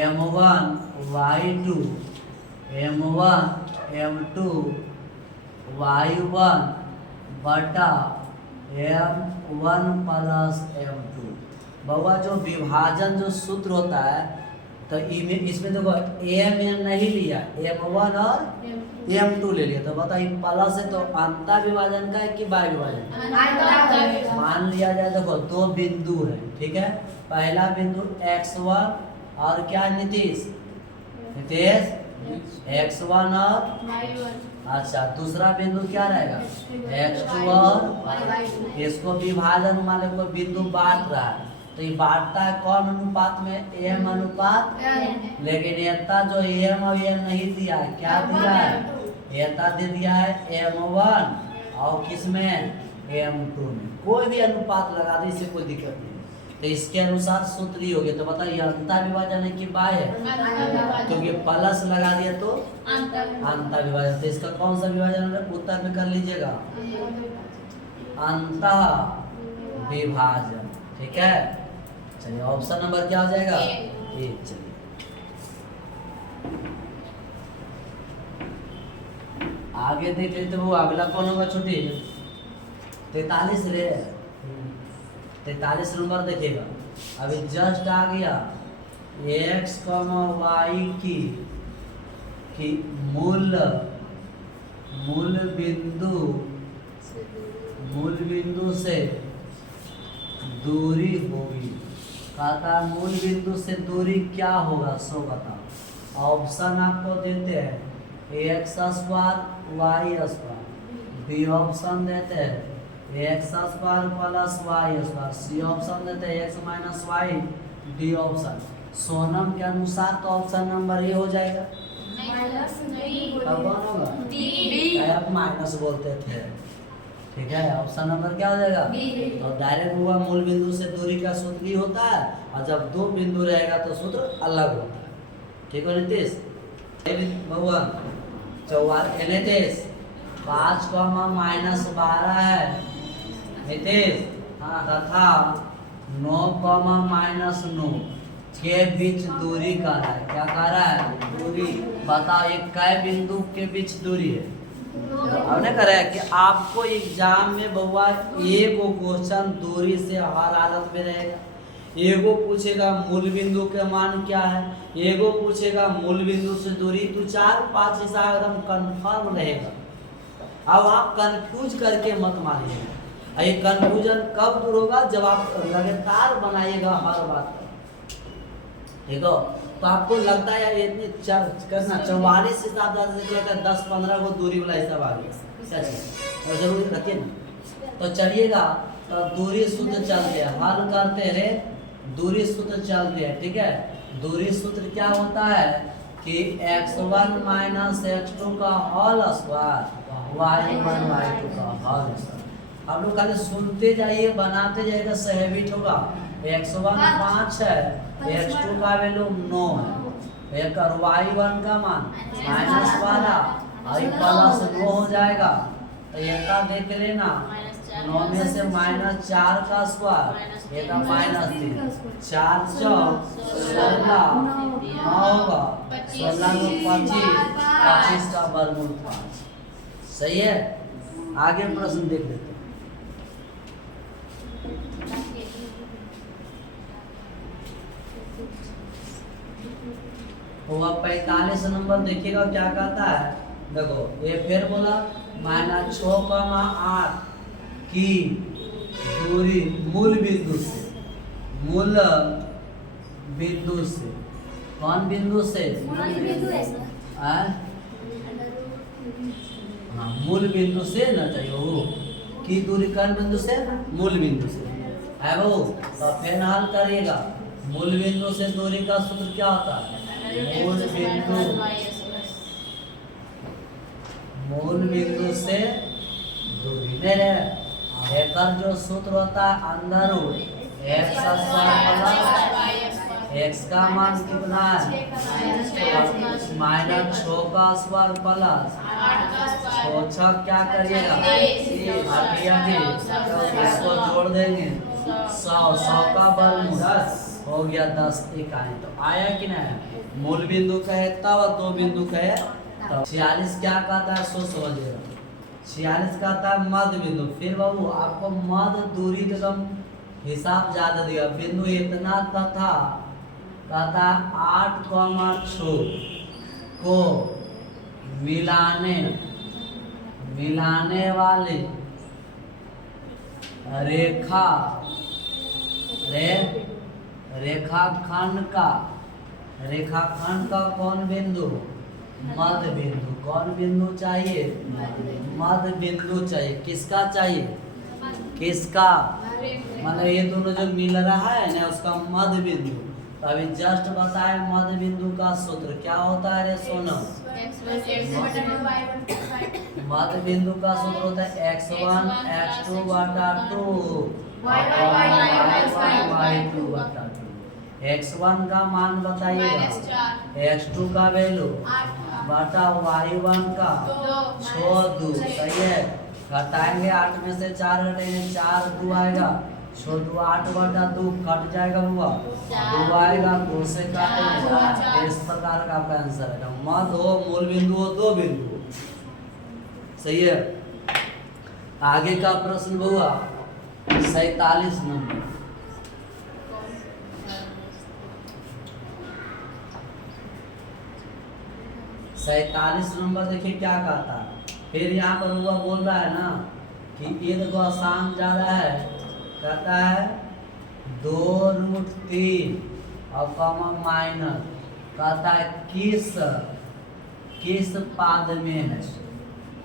m1 y2 m1 m2 y1 बटा m1 प्लस m2। बउआ जो विभाजन जो सूत्र होता है तो इसमें देखो m नहीं लिया, m1 और m2 ले लिया। तो बताइए प्लस है तो अंतर विभाजन का है कि बाह्य विभाजन? मान लिया जाए देखो दो बिंदु है, ठीक है। पहला बिंदु x1 और क्या नीतीश? x1 और अच्छा दूसरा बिंदु क्या रहेगा? x2 और इसको विभाजन मान लो बिंदु बांट रहा है तो ये बांटता है कौन अनुपात में? m अनुपात। लेकिन एता जो m और m नहीं दिया है, क्या दिया है? एता दे दिया है m1 और किसमें? m2 में। कोई भी अनुपात लगा दे, इससे कोई दिक्कत नहीं। तो इसके अनुसार सूत्र ही हो गया। तो बताइए अंतर विभाजन है कि बाह्य? क्योंकि प्लस लगा दिया तो अंतर विभाजन। तो इसका कौन सा विभाजन उत्तर में कर लीजिएगा? अंतर विभाजन, ठीक है। चलिए ऑप्शन नंबर क्या हो जाएगा? ए। चलिए आगे देख लेते वो अगला कौन होगा छोटी? 43 रे। 43 नंबर देखिएगा। अभी जस्ट आ गया x, y की मूल बिंदु से दूरी होगी। कहता मूल बिंदु से दूरी क्या होगा सो बताओ। ऑप्शन आपको देते हैं x square y square, B option देते हैं x square plus y square, C option देते हैं x minus y, D option. Sonam के अनुसार तो ऑप्शन नंबर ए हो जाएगा। अब कौन होगा? आप माइनस बोलते थे, ठीक है। ऑप्शन नंबर क्या हो जाएगा? तो डायरेक्ट हुआ मूल बिंदु से दूरी का सूत्र ही होता है और जब दो बिंदु रहेगा तो सूत्र अलग होता है, ठीक है नीतीश? बउआ 5 माइनस 12 है नीतीश, तथा 9 माइनस 9 के बीच दूरी का है। क्या कह रहा है? दूरी। बताओ एक कै बिंदु के बीच दूरी है? हमने कह रहा है कि आपको एग्जाम में बउआ एक क्वेश्चन दूरी से हर हालत में रहेगा। एगो पूछेगा मूल बिंदु के मान क्या है, एगो पूछेगा मूल बिंदु से दूरी, तो 4-5 हिसाब एकदम कंफर्म रहेगा। अब आप कंफ्यूज करके मत मानिएगा। ये कंफ्यूजन कब दूर होगा? जब आप लगातार बनाइएगा हर बात, ठीक है। तो आपको लगता है यार इतनी करना 44 हिसाब से क्या होता है 10-15 को दूरी वाला हिसाब आ गया, और जरूरी रखिए ना। तो चलिएगा तो दूरी सूत्र चलते हैं, हल करते हैं, दूरी सूत्र चलते हैं, ठीक है। दूरी सूत्र क्या होता है कि x1 माइनस x2 का होल स्क्वायर y1 y2 का होल स्क्वायर। आप लोग खाली सुनते जाइए बनाते जाइएगा, सहबिट होगा। x1 5 है, x2 का वैल्यू 9 है, एक y1 का मान -12 और प्लस 9 हो जाएगा। तो ये का देख लेना 9 में से -4 का स्क्वायर, ये का -3, 4 4 16 9 होगा, 16 को 25, 25 का वर्गमूल 5। सही है। आगे प्रश्न देख लेते हैं। तो अब 45 नंबर देखिएगा क्या कहता है। देखो ये फिर बोला -6,8 की दूरी मूल बिंदु से, मूल बिंदु से, कौन बिंदु से? हाँ मूल बिंदु से ना चाहिए वो की दूरी कौन बिंदु से? मूल बिंदु से है वो। तो फिर हल करिएगा। मूल बिंदु से दूरी का सूत्र क्या होता है? मूल बिंदु मूल बिंदु से दूरी में रहे। एकर जो सूत्र होता है अंदर एक्स स्क्वायर प्लस एक्स का मान कितना है माइनस 6 का स्क्वायर प्लस 6 क्या करिएगा इसको जोड़ देंगे 100 का वर्गमूल हो गया 10 इकाई। तो आया कि नहीं। मूल बिंदु कहे तब दो बिंदु कहे तब। 46 क्या कहता है सो समझिएगा। 46 कहता है मध्य बिंदु। फिर बाबू आपको मध्य दूरी एकदम हिसाब ज्यादा दिया। बिंदु इतना था कहता 8,6 को मिलाने वाली रेखाखंड का कौन बिंदु मध्य बिंदु। कौन बिंदु चाहिए मध्य बिंदु चाहिए। किसका चाहिए किसका मतलब ये दोनों जो मिल रहा है ना उसका मध्य बिंदु। तो अभी जस्ट बताए मध्य बिंदु का सूत्र क्या होता है रे सोनम। मध्य बिंदु का सूत्र होता है x1 x2 बटा 2 y2 बटा 2। x1 का मान बताइएगा x2 का वैल्यू बटा y1 का 2 सही है। घटाएंगे 8 में से 4 घटेंगे 4 2 आएगा 8 बटा 2 कट जाएगा हुआ 2 आएगा 2 से काटेंगे। इस प्रकार का आपका आंसर है। मध्य हो मूल बिंदु हो दो बिंदु हो। सही है। आगे का प्रश्न हुआ 47 नंबर। देखिए क्या कहता है। फिर यहाँ पर हुआ बोल रहा है ना कि ये देखो आसान ज्यादा है। कहता है 2√3 और कॉमा माइनस। कहता है किस पाद में है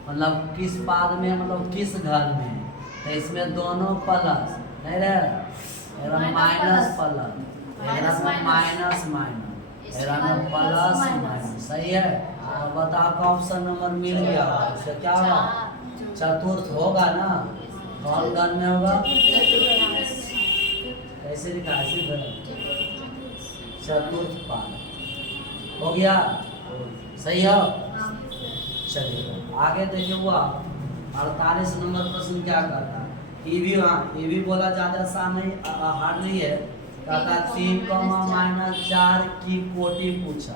मतलब किस पाद में मतलब किस घर में। तो इसमें दोनों प्लस नहीं रहे minus plus minus plus minus. सही है। और बताओ का ऑप्शन नंबर मिल गया। इसका क्या होगा चतुर्थ होगा ना। कौन घर में होगा कैसे लिखा है चतुर्थ पाद हो गया। सही है। चलिए आगे देखिए हुआ 48 नंबर प्रश्न क्या कहता है। ये भी बोला ज्यादा आसान नहीं हार्ड नहीं है। कहता 3,-4 की कोटि पूछा।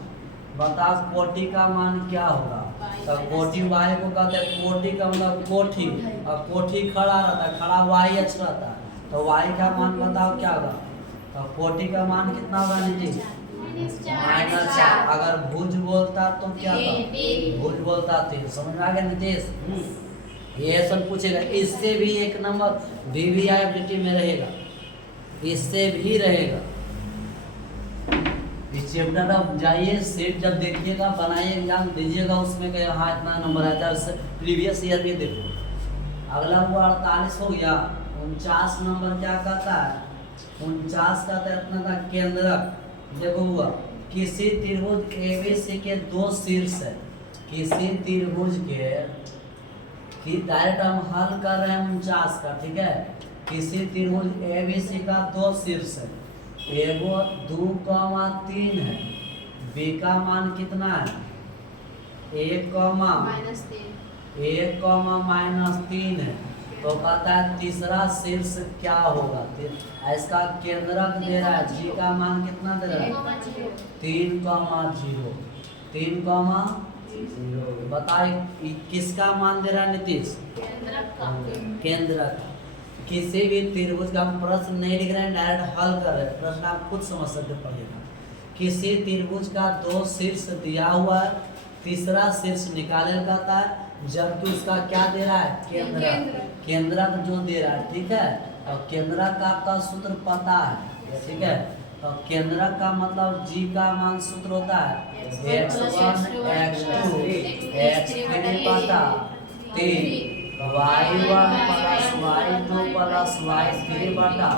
बताओ कोटि का मान क्या होगा। तो कोटि y को कहते हैं कोटि का मतलब कोठी और कोठी खड़ा रहता है खड़ा y अक्ष रहता है। तो y का मान बताओ क्या होगा। तो कोटि का मान कितना होगा नीतीश -4। अगर भुज बोलता तो क्या था भुज बोलता 3। समझ में आ गया नीतीश। ये सब पूछेगा। इससे भी एक नंबर VVIP में रहेगा इससे भी रहेगा। इस चैप्टर अब जाइए सेट जब देखिएगा बनाइए एग्जाम दीजिएगा उसमें कहे हाँ इतना नंबर आता है। उससे प्रीवियस ईयर भी देखो। अगला हुआ 48 हो गया। 49 नंबर क्या कहता है 49 कहता है अपना था केंद्रक। देखो हुआ किसी त्रिभुज ABC के दो शीर्ष है। किसी त्रिभुज के डायरेक्ट हम हल कर रहे हैं 49 का। ठीक है। किसी त्रिभुज ABC का दो शीर्ष है। एगो 2,3 है। B का मान कितना है 1, -3 है। तो कहता है तीसरा शीर्ष क्या होगा। इसका केंद्रक दे रहा है G का मान कितना दे रहा है 3,0। 3,0 बताइए किसका मान दे रहा है नीतीश केंद्रक। किसी भी त्रिभुज का प्रश्न नहीं लिख रहे हैं डायरेक्ट हल कर रहे हैं। प्रश्न आप खुद समझ सकते पढ़िएगा। किसी त्रिभुज का दो शीर्ष दिया हुआ है तीसरा शीर्ष निकाले कहता है जबकि उसका क्या दे रहा है केंद्रक जो दे रहा है। ठीक है। और केंद्रक का आपका सूत्र पता है। ठीक है। तो केंद्रक का मतलब G का मान सूत्र होता है x1 x2 x3 बटा 3 y1 plus y2 plus y3 बटा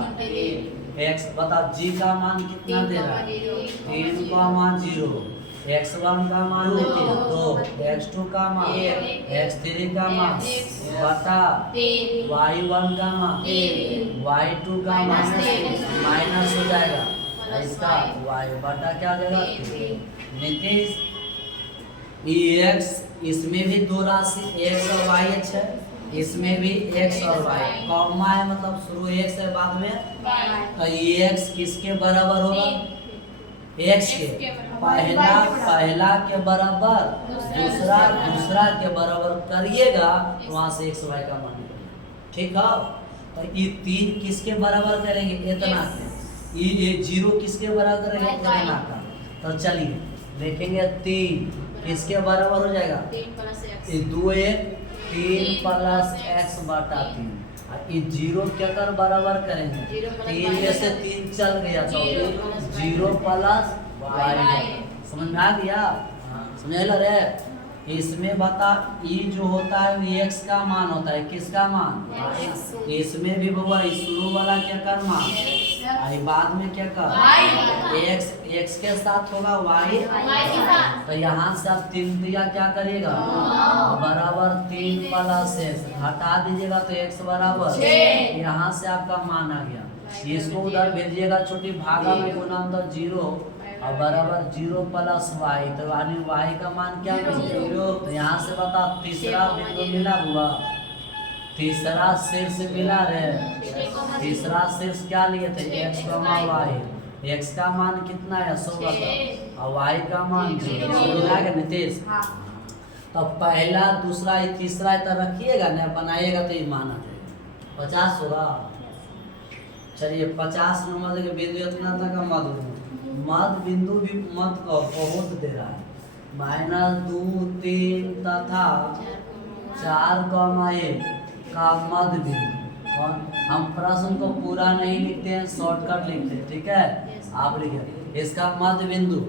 x। बता G का मान कितना दे रहा है 3,0। x1 का मान लेते हैं तो x2 का मान, x3 का मान बटा y1 का मान, y2 का मान माइनस हो जाएगा इसका y बटा क्या हो जाएगा। नीतीश ex इसमें भी दो राशि x और y है, इसमें भी x और y कॉमा है, मतलब शुरू x है बाद में, तो x किसके बराबर होगा, x के पहला के बराबर दूसरा के बराबर करिएगा तो वहां से x y का मान निकलेगा। ठीक है, तो ये 3 किसके बराबर करेंगे, इतना के, ये 0 किसके बराबर करेंगे, इतना का। तो चलिए देखेंगे 3 किसके बराबर हो जाएगा, ये 2 3 प्लस x बटा 3, ये 0 क्या कर बराबर करेंगे, 3 में से 3 चल गया तो 0 प्लस y, समझ में आ गया, समझ रे। इसमें बता ये जो होता है x का मान होता है, किसका मान, इसमें भी बबुआ शुरू वाला क्या कर मान, आई बाद में क्या कर x के साथ होगा y, तो यहाँ से आप 3 दिया क्या करेगा बराबर 3 प्लस x हटा दीजिएगा तो x बराबर, यहाँ से आपका मान आ गया, इसको उधर भेजिएगा छोटी भागा में गुना तो 0 और बराबर 0 प्लस y, तो यानी y का मान क्या है 0। तो यहाँ से बता तीसरा बिंदु मिला हुआ, तीसरा शीर्ष मिला रे, तीसरा शीर्ष क्या लिए थे x y, x का मान कितना है 100 और y का मान 0 मिला के नीतीश। तो पहला दूसरा तीसरा इतना रखिएगा ना बनाइएगा तो ये मान आ जाएगा 50 होगा। चलिए 50 नंबर के बिंदु इतना तक मध्य बिंदु भी मत बहुत दे रहा है, -2 3 तथा 4 का मध्य बिंदु। और हम प्रश्न को पूरा नहीं लिखते हैं, शॉर्टकट लिखते हैं, ठीक है। आप लिखिए इसका मध्य बिंदु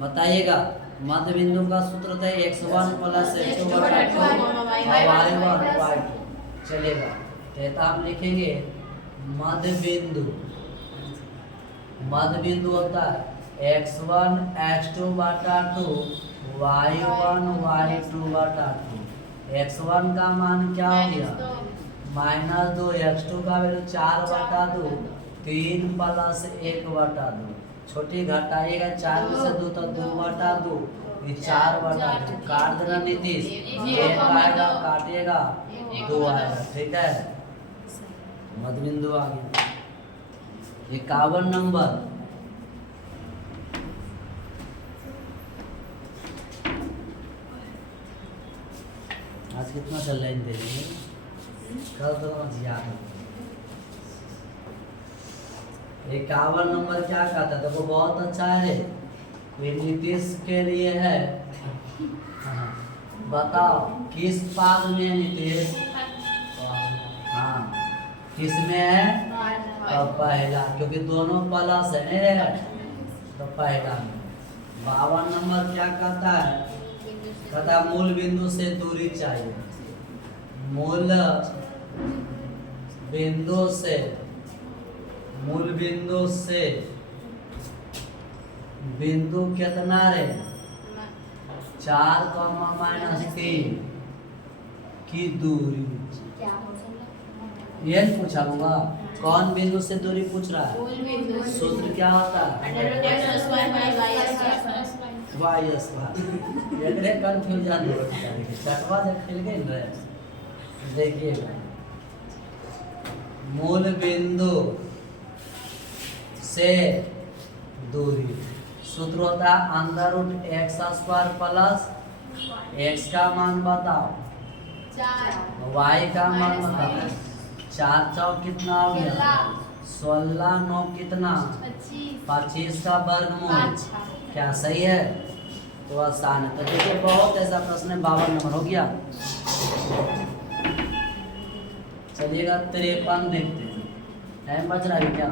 बताइएगा, मध्य बिंदु का सूत्र था x1 प्लस x2 बटा y1 y2, चलेगा। तो हम लिखेंगे मध्य बिंदु होता है x1 x2 बटा 2 y1 y2 बटा 2। x1 का मान क्या हो गया -2, x2 का वैल्यू 4 बटा 2 3 प्लस 1 बटा 2, छोटी घटाइएगा 4 में से 2 तो 2 बटा 2, ये 4 बटा 2 काट देना नीतीश, 1 आएगा काटिएगा 2 आएगा, ठीक है। मध्य बिंदु आ गया। 51 नंबर, आज कितना चल रहा है इन देखेंगे, कल तो याद है। 51 नंबर क्या कहता है, देखो बहुत अच्छा है रे, नीतीश के लिए है। बताओ किस पाद में नीतीश, हाँ किस में है, तो पहला, क्योंकि दोनों प्लस है तो पहला में। 52 नंबर क्या कहता है, कहता मूल बिंदु से दूरी चाहिए, मूल बिंदु से बिंदु कितना रे 4, -3 की दूरी, ये पूछा होगा कौन बिंदु से दूरी पूछ रहा है, सूत्र क्या होता है y कंफ्यूजन चटवा जब खेल गए न, देखिएगा मूल बिंदु से दूरी सूत्र होता है √x² प्लस x का मान बताओ, y का मान बताओ, 4 चौक कितना हो गया 16, 9 कितना 25 का वर्गमूल, क्या सही है, तो आसान है। तो देखिए बहुत ऐसा प्रश्न है। 52 नंबर हो गया। चलिएगा 53 देखते हैं, टाइम बच रहा है क्या,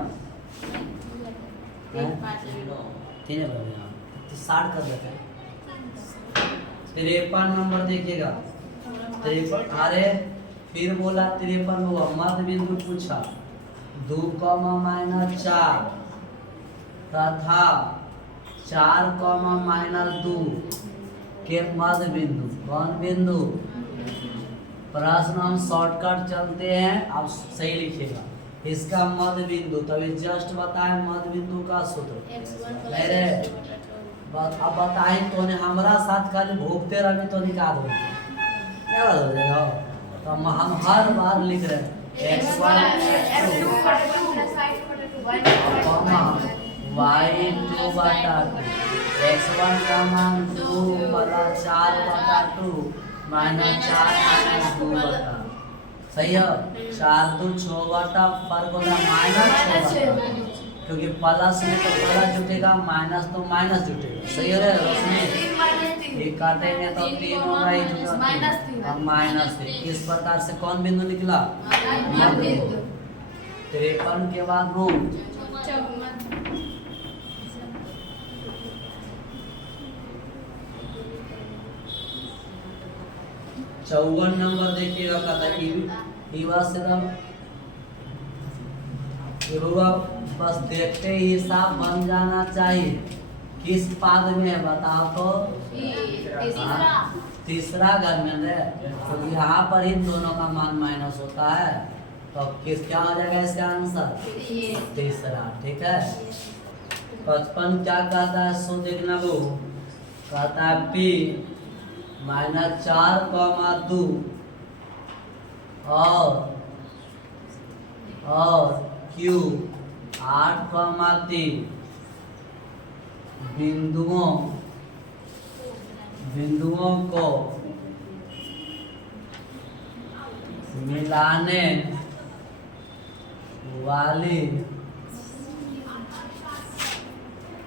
3 तो 60 कर देते हैं। 53 नंबर देखिएगा, 53, अरे फिर बोला 53 हुआ, मध्य बिंदु पूछा 2, -4 तथा 4, के मध्य बिंदु। कौन बिंदु? प्रश्न हम शॉर्टकट चलते हैं, आप सही लिखिएगा। इसका मध्य बिंदु, तभी जस्ट बताए मध्य बिंदु का सूत्र। मेरे अब बताए तो ने हमारा साथ खाली भोगते रहे तो निकाल दो क्या हो जाएगा। तो हम हर बार लिख रहे हैं x1 y2 बटा 2। x1 का मान 2 बटा 4/2 माइनस 4 - 2 बटा, सही है। 4 2 6 बटा, फर्क होगा -6, क्योंकि प्लस में तो प्लस जुटेगा, माइनस तो माइनस जुटेगा, सही है रोशनी। एक काटेंगे तो 3 होगा, -3। इस प्रकार से कौन बिंदु निकला? 53 के बाद रूम 54 नंबर देखिएगा। कहता बस देखते ही हिसाब बन जाना चाहिए। किस पाद में है बताओ तो? तीसरा घर में है, तो यहाँ पर ही दोनों का मान माइनस होता है, तो किस क्या हो जाएगा इसका आंसर? तीसरा, ठीक है। 55 क्या कहता है सो देखना वो, कहता है p -4, 2 और q 8, 3 बिंदुओं को मिलाने वाली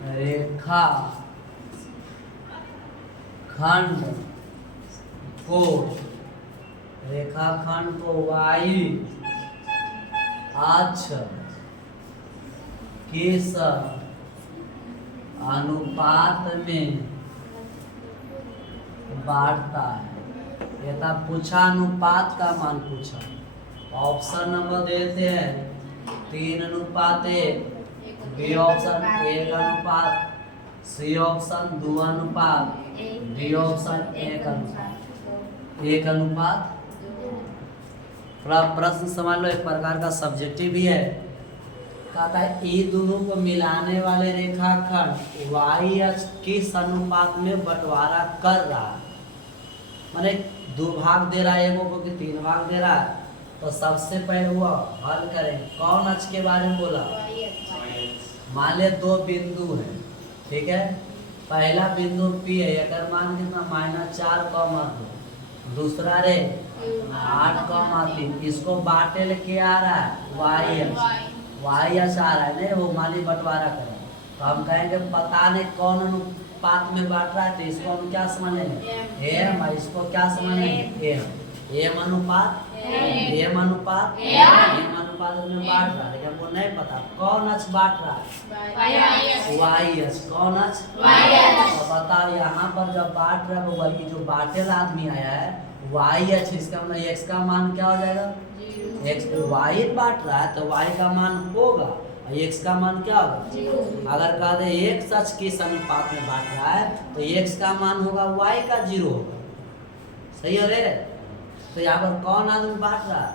रेखा खंड को y अक्ष किस अनुपात में बांटता है। ये था पूछा, अनुपात का मान पूछा। ऑप्शन नंबर देते हैं 3:1, B option 1:, C option 2:, D option 1:1। प्रश्न समझ लो, एक प्रकार का सब्जेक्टिव भी है। कहता है ये दोनों को मिलाने वाले रेखाखंड y अक्ष किस अनुपात में बंटवारा कर रहा है। माने 2 भाग दे रहा है, एगो को 3 भाग दे रहा है। तो सबसे पहले वो हल करें, कौन अक्ष के बारे में बोला? मान ले 2 बिंदु है, ठीक है। पहला बिंदु P है, अगर मान कितना -4, 2। दूसरा रे 8, 3। इसको बांटे लेके आ रहा है y अक्ष आ रहा है नहीं, वो मानी बंटवारा करें। तो हम कहेंगे पता नहीं कौन अनुपात में बांट रहा है, तो इसको हम क्या समझेंगे? m। इसको क्या समझेंगे? m अनुपात m अनुपात में बांट रहा है, लेकिन हमको नहीं पता कौन अक्ष बांट रहा है। y अक्ष। कौन अक्ष? तो बताओ यहाँ पर जब बांट रहा है, वो वही जो बांटेला आदमी आया है y अक्ष, इसका मतलब x का मान क्या हो जाएगा? x y बांट रहा है तो y का मान होगा, x का मान क्या होगा? अगर कह दे x अक्ष किस अनुपात में बांट रहा है, तो x का मान होगा y का 0 होगा, सही हो रे। तो यहाँ पर कौन आदमी बांट रहा है?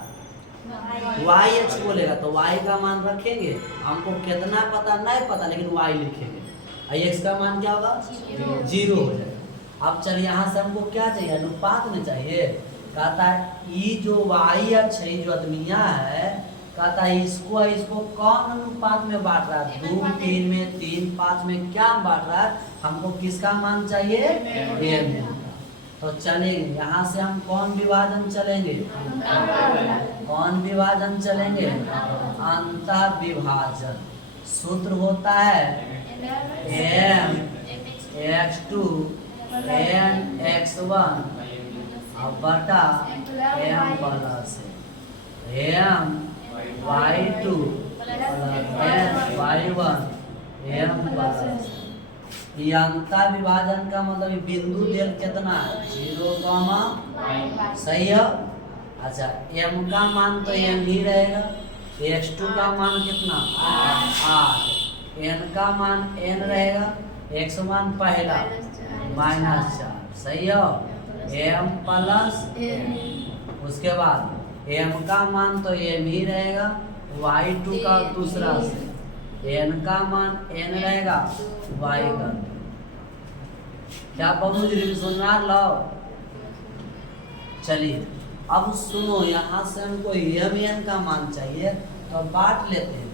y अक्ष बोलेगा तो y का मान रखेंगे। हमको कितना पता नहीं पता, लेकिन y लिखेंगे। x का मान क्या होगा? 0 हो जाएगा। अब चल यहाँ से हमको क्या चाहिए? अनुपात में चाहिए। कहता है ये जो y अक्ष है, जो आदमिया है, कहता है इसको कौन अनुपात में बांट रहा है? 2, 3 में, 3, 5 में क्या बांट रहा है? हमको किसका मान चाहिए? m। तो चलेंगे यहाँ से हम कौन विभाजन चलेंगे? कौन विभाजन चलेंगे? अंतः विभाजन। सूत्र होता है m x2 n x1 बटा m plus m y2 n y1 m plus. ये अंतर विभाजन का मतलब बिंदु देल कितना है? 0, सही है। अच्छा m का मान तो m ही रहेगा, x2 का मान कितना? 8, n का मान n रहेगा, x1 पहला -4 सही है। m प्लस उसके बाद m का मान तो m ही रहेगा, y2 का दूसरा से n का मान n रहेगा, y का। क्या पहुंच रही सुनना लो। चलिए अब सुनो, यहाँ से हमको m का मान चाहिए तो बांट लेते हैं।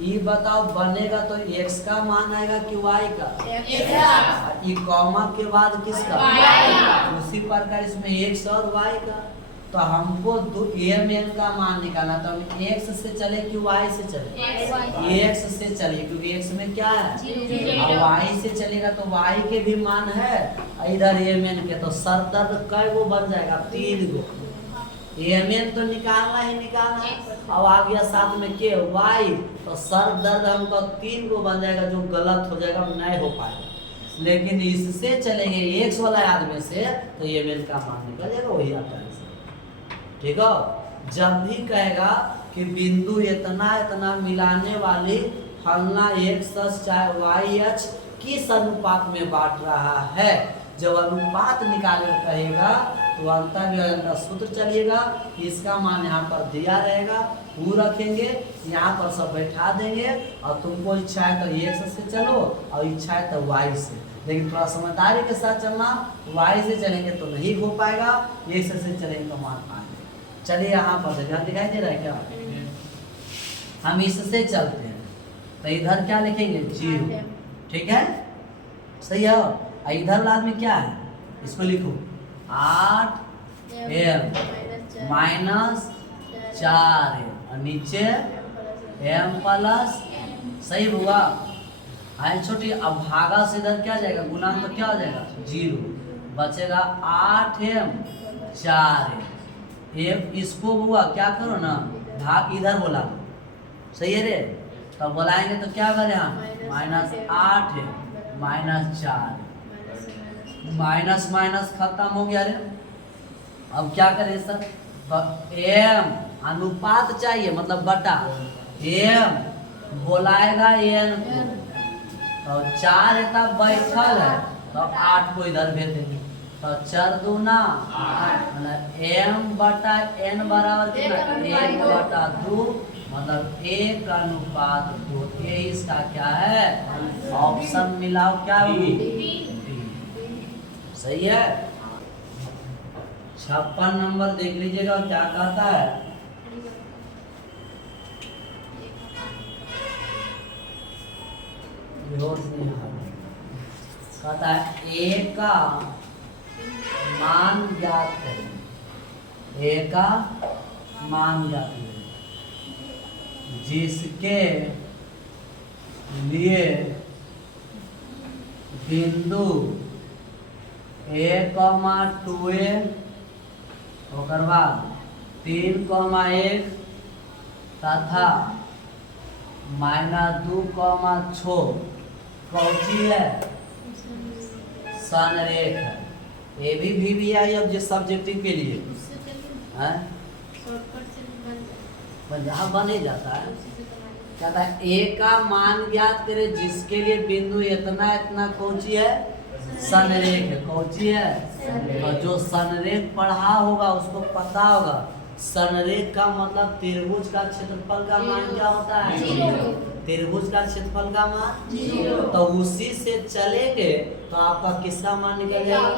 ये बताओ बनेगा तो x का मान आएगा कि y का? ये कॉमा के बाद किसका? उसी प्रकार इसमें x और y का। तो हमको m का मान निकालना, तो हम x से चले कि y से चले? x से चले, क्योंकि x में क्या है? और y से चलेगा तो y के भी मान है, इधर m के। तो सर दर्द कै गो बन जाएगा? 3 गो। m तो निकालना ही निकालना है। अब आ गया साथ में के y, तो सर दर्द हमको 3 गो बन जाएगा, जो गलत हो जाएगा, नहीं हो पाएगा। लेकिन इससे चलेंगे x वाला आदमी से तो m का मान निकल जाएगा, वही आता है। ठीक है। जब भी कहेगा कि बिंदु इतना इतना मिलाने वाली फलना x चाहे y किस अनुपात में बांट रहा है, जब अनुपात निकाले कहेगा तो अंतर्ज्ञान सूत्र चलिएगा। इसका मान यहाँ पर दिया रहेगा, वो रखेंगे, यहाँ पर सब बैठा देंगे, और तुमको इच्छा है तो x से चलो और इच्छा है तो y से। लेकिन थोड़ा समझदारी के साथ चलना, y से चलेंगे तो नहीं हो पाएगा, x से चलेंगे तो मान पाएंगे। चलिए यहाँ पर ध्यान दिखाई दे रहा है क्या? हम इससे चलते हैं तो इधर क्या लिखेंगे? 0। ठीक है, सही है। इधर लाद में क्या है? इसको लिखो 8m माइनस 4 और नीचे m प्लस, सही हुआ। आई छोटी, अब भागा से इधर क्या जाएगा? गुना तो क्या हो जाएगा? 0 बचेगा 8m 4। इसको हुआ क्या करो ना, भाग इधर बोला, सही है रे। तो बोलाएंगे तो क्या करें हम? -8 -4, माइनस माइनस खत्म हो गया रे। अब क्या करें सर? तो m अनुपात चाहिए, मतलब बटा m बोलाएगा n को, तो 4 तब बैठल है तो 8 को इधर भेज देंगे। तो 4 दूना 8, मतलब m बटा n बराबर कितना? 1/2, मतलब 1:2। ये इसका क्या है? ऑप्शन मिलाओ, क्या होगी? सही है। 56 नंबर देख लीजिएगा क्या कहता है। कहता है a का मान ज्ञात करें, a का मान ज्ञात करें जिसके लिए बिंदु a,2a और बाद 3,1 तथा -2,6 कौची है? संरेख है। ये भी आई अब जिस सब्जेक्टिव के लिए है बन ही जाता है। कहता है a का मान ज्ञात करे जिसके लिए बिंदु इतना इतना कौची है? संरेख है। कौची है? और जो संरेख पढ़ा होगा उसको पता होगा, संरेख का मतलब त्रिभुज का क्षेत्रफल का मान क्या होता है? 0। त्रिभुज का क्षेत्रफल का मान 0। तो उसी से चलेंगे तो आपका किसका मान निकल जाएगा?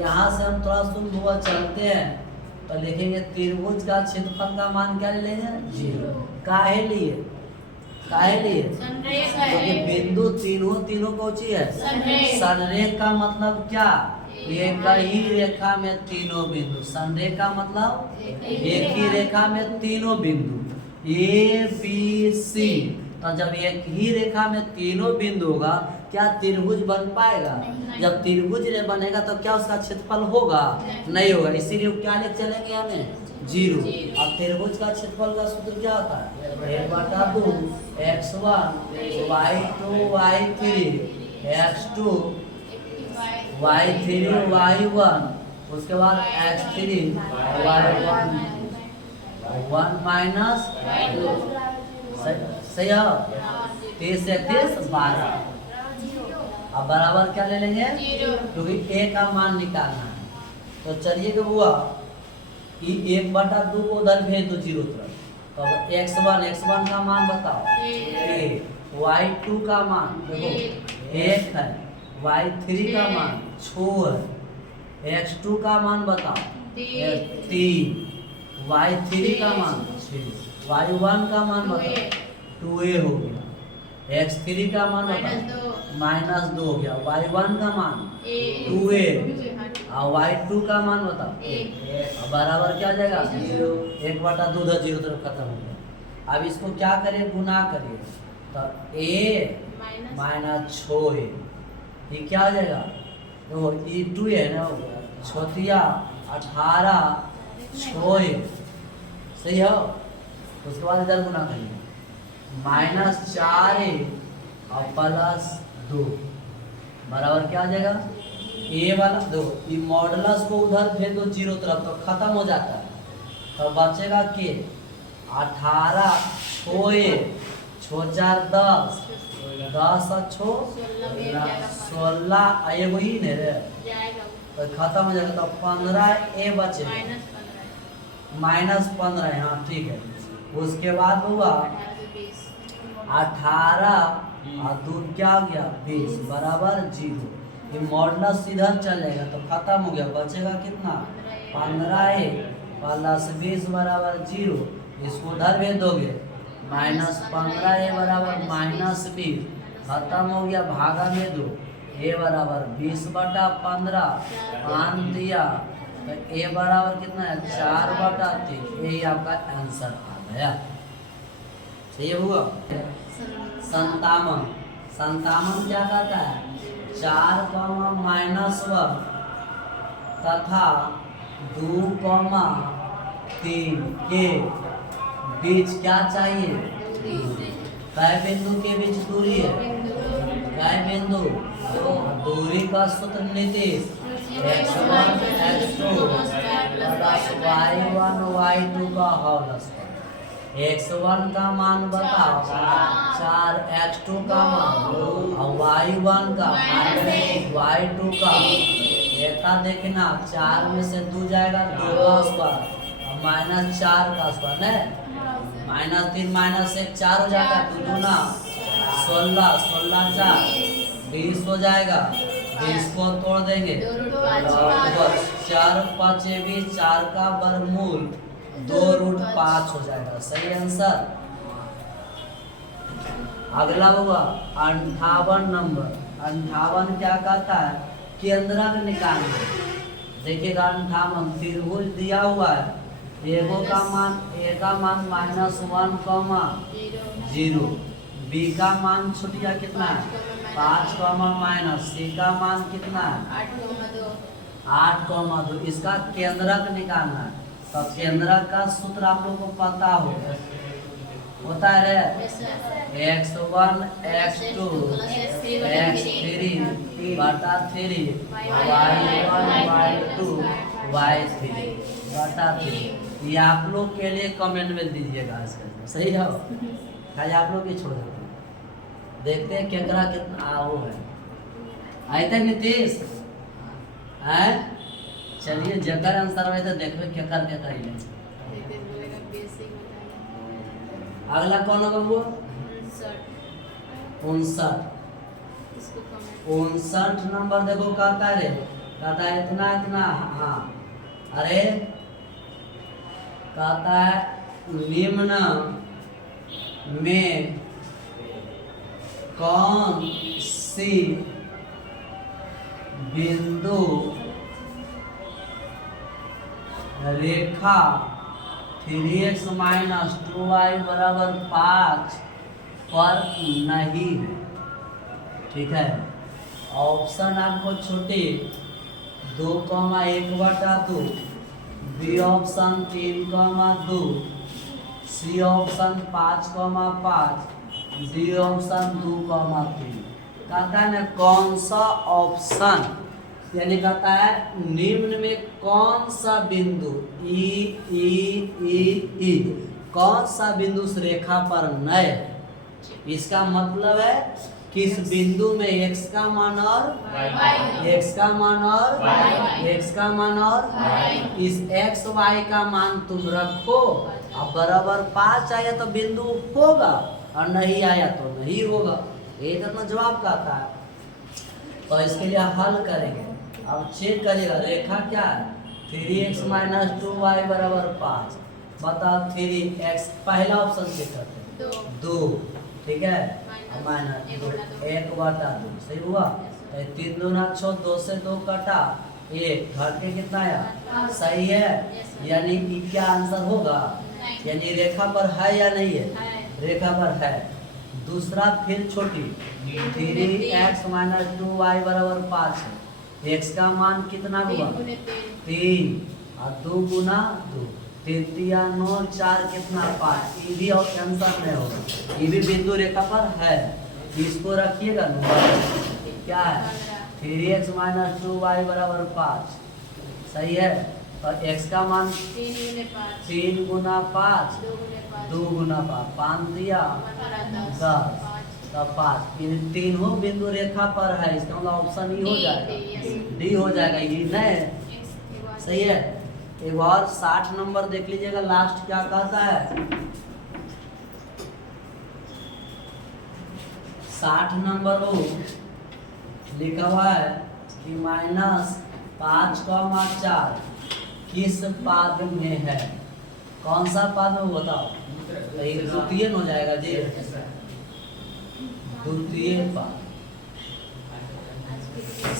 यहाँ से हम थोड़ा सुन हुआ चलते हैं तो लिखेंगे त्रिभुज का क्षेत्रफल का मान क्या लेंगे? 0। काहे लिए? काहे लिए? क्योंकि बिंदु तीनों कौची है? संरेख का मतलब क्या? एक ही रेखा में तीनों बिंदु। संरेख का मतलब एक ही रेखा में तीनों बिंदु ए बी सी। तो जब एक ही रेखा में तीनों बिंदु होगा क्या त्रिभुज बन पाएगा? जब त्रिभुज नहीं बनेगा तो क्या उसका क्षेत्रफल होगा? नहीं होगा। इसीलिए क्या ले चलेंगे हमें? 0। अब त्रिभुज का क्षेत्रफल का सूत्र क्या होता है? 1/2 x1 y2 y3 x2 y3 y1, उसके बाद x3 y1 1 माइनस 2। सही है। 30 से 30 12। अब बराबर क्या ले लेंगे, 0 क्योंकि a का मान निकालना है। तो चलिए कि बुआ कि 1/2 को उधर भेज दो 0 तरफ। तो अब x1 का मान बताओ, a, y2 का मान देखो 1 है, y3 का मान 6 है, x2 का मान बताओ 3, y3 का मान 6, y1 का मान बताओ 2a हो गया, x3 का मान बताओ -2 हो गया, y1 का मान 2a और y2 का मान बताओ अब बराबर क्या आ जाएगा 1/2 उधर 0 तरफ खत्म हो गया। अब इसको क्या करें, गुना करिए, तो a माइनस 6a ये क्या आ जाएगा, तो ये 2 है ना, 18 6a सही है। उसके बाद इधर गुना करिए -4a और +2 बराबर क्या आ जाएगा, ए वाला दो ये मॉडुलस को उधर भेज दो 0 तरफ तो खत्म हो जाता है। तो बचेगा के 18 6a 6 4 10 10 और 6 16 ये वही नहीं रे, तो खत्म हो जाएगा। तो 15a बचेगा -15 हाँ ठीक है। उसके बाद हुआ 18 और 2 क्या हो गया 20 बराबर 0। ये मॉडुलस इधर चलेगा तो खत्म हो गया, बचेगा कितना 15a + 20 बराबर 0। इसको उधर भेज दोगे -15a बराबर -20 खत्म हो गया, भागा में दो a बराबर 20/15 5 दिया तो a बराबर कितना है 4/3। यही आपका आंसर आ गया। सही हुआ। संतावन क्या कहता है 4, -1 तथा 2, 3 के बीच क्या चाहिए, कै बिंदु के बीच दूरी है, कै बिंदु, दूरी का सूत्र Nitish x1 x2 + y1 y2 का होल स्क्वायर। x1 का मान बताओ 4, x2 का मान और y1 का y2 का एता देखना 4 में से 2 जाएगा 2 का स्क्वायर और -4 का स्क्वायर नहीं, -3 -1 4 हो जाएगा, 2 दूना 16 16 4 20 हो जाएगा। 20 को तोड़ देंगे 4 5 20 4 का वर्गमूल 2√5 हो जाएगा। सही आंसर। अगला होगा 58 नंबर। 58 क्या कहता है केंद्रक निकालना। देखिएगा 58 त्रिभुज दिया हुआ है, एगो का मान a का मान -1, 0, b का मान छूट गया कितना है 5, -, c का मान कितना है 8, 2। इसका केंद्रक निकालना है। तो केंद्रक का सूत्र आप लोग को पता होता है रे x1 x2 x3/3 y1 y2 y3/3। ये आप लोग के लिए कमेंट में दीजिएगा इसका। सही है, खाली आप लोग ही छोड़ देते हैं। देखते हैं केंद्रा कितना वो है। आए थे नीतीश है, चलिए जगह आंसर है तो देखो केकर के करिए। अगला कौन होगा वो 59 नंबर। देखो कहता है कहता है इतना इतना हाँ अरे कहता है निम्न में कौन सी बिंदु रेखा 3x - 2y = 5 पर नहीं है। ठीक है, ऑप्शन आपको छोटे 2,1/2, B option 3,2, C option 5,5, D option 2,3। कहता है ना कौन सा ऑप्शन, यानी कहता है निम्न में कौन सा बिंदु ई कौन सा बिंदु उस रेखा पर नहीं है। इसका मतलब है किस बिंदु में x का मान और x का मान और x का मान और इस x y का मान तुम रखो। अब बराबर 5 आया तो बिंदु होगा और नहीं आया तो नहीं होगा। ये तो जवाब का आता है। तो इसके लिए हल करेंगे। अब चेक करिएगा रेखा क्या है 3x - 2y बराबर 5। बताओ 3x पहला ऑप्शन चेक करते हैं 2 ठीक है माइनस 1/2 सही हुआ। 3 दूना 6 2 से 2 कटा 1 घट के कितना आया सही है। यानी कि क्या आंसर होगा यानी रेखा पर है या नहीं है रेखा पर है। दूसरा फिर छोटी 3x - 2y बराबर 5 है। x का मान कितना हुआ 3 और 2 गुना 2 3 3 9 4 कितना 5। ये भी और आंसर नहीं होगा। ये भी बिंदु रेखा पर है। इसको रखिएगा क्या है 3x - 2y बराबर 5 सही है। और x का मान 3 गुना 5 2 गुना 5 5 दिया 10 तब 5 इन तीनों बिंदु रेखा पर है। इसका मतलब ऑप्शन ही हो जाएगा डी हो जाएगा। ये नहीं सही है। एक और 60 नंबर देख लीजिएगा लास्ट क्या कहता है 60 नंबर वो लिखा हुआ है कि -5,4 किस पद में है। कौन सा पद में बताओ द्वितीय हो जाएगा जी द्वितीय पद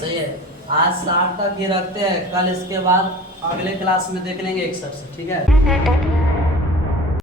सही है। आज 60 तक ही रखते हैं। कल इसके बाद अगले क्लास में देख लेंगे 61 से ठीक है।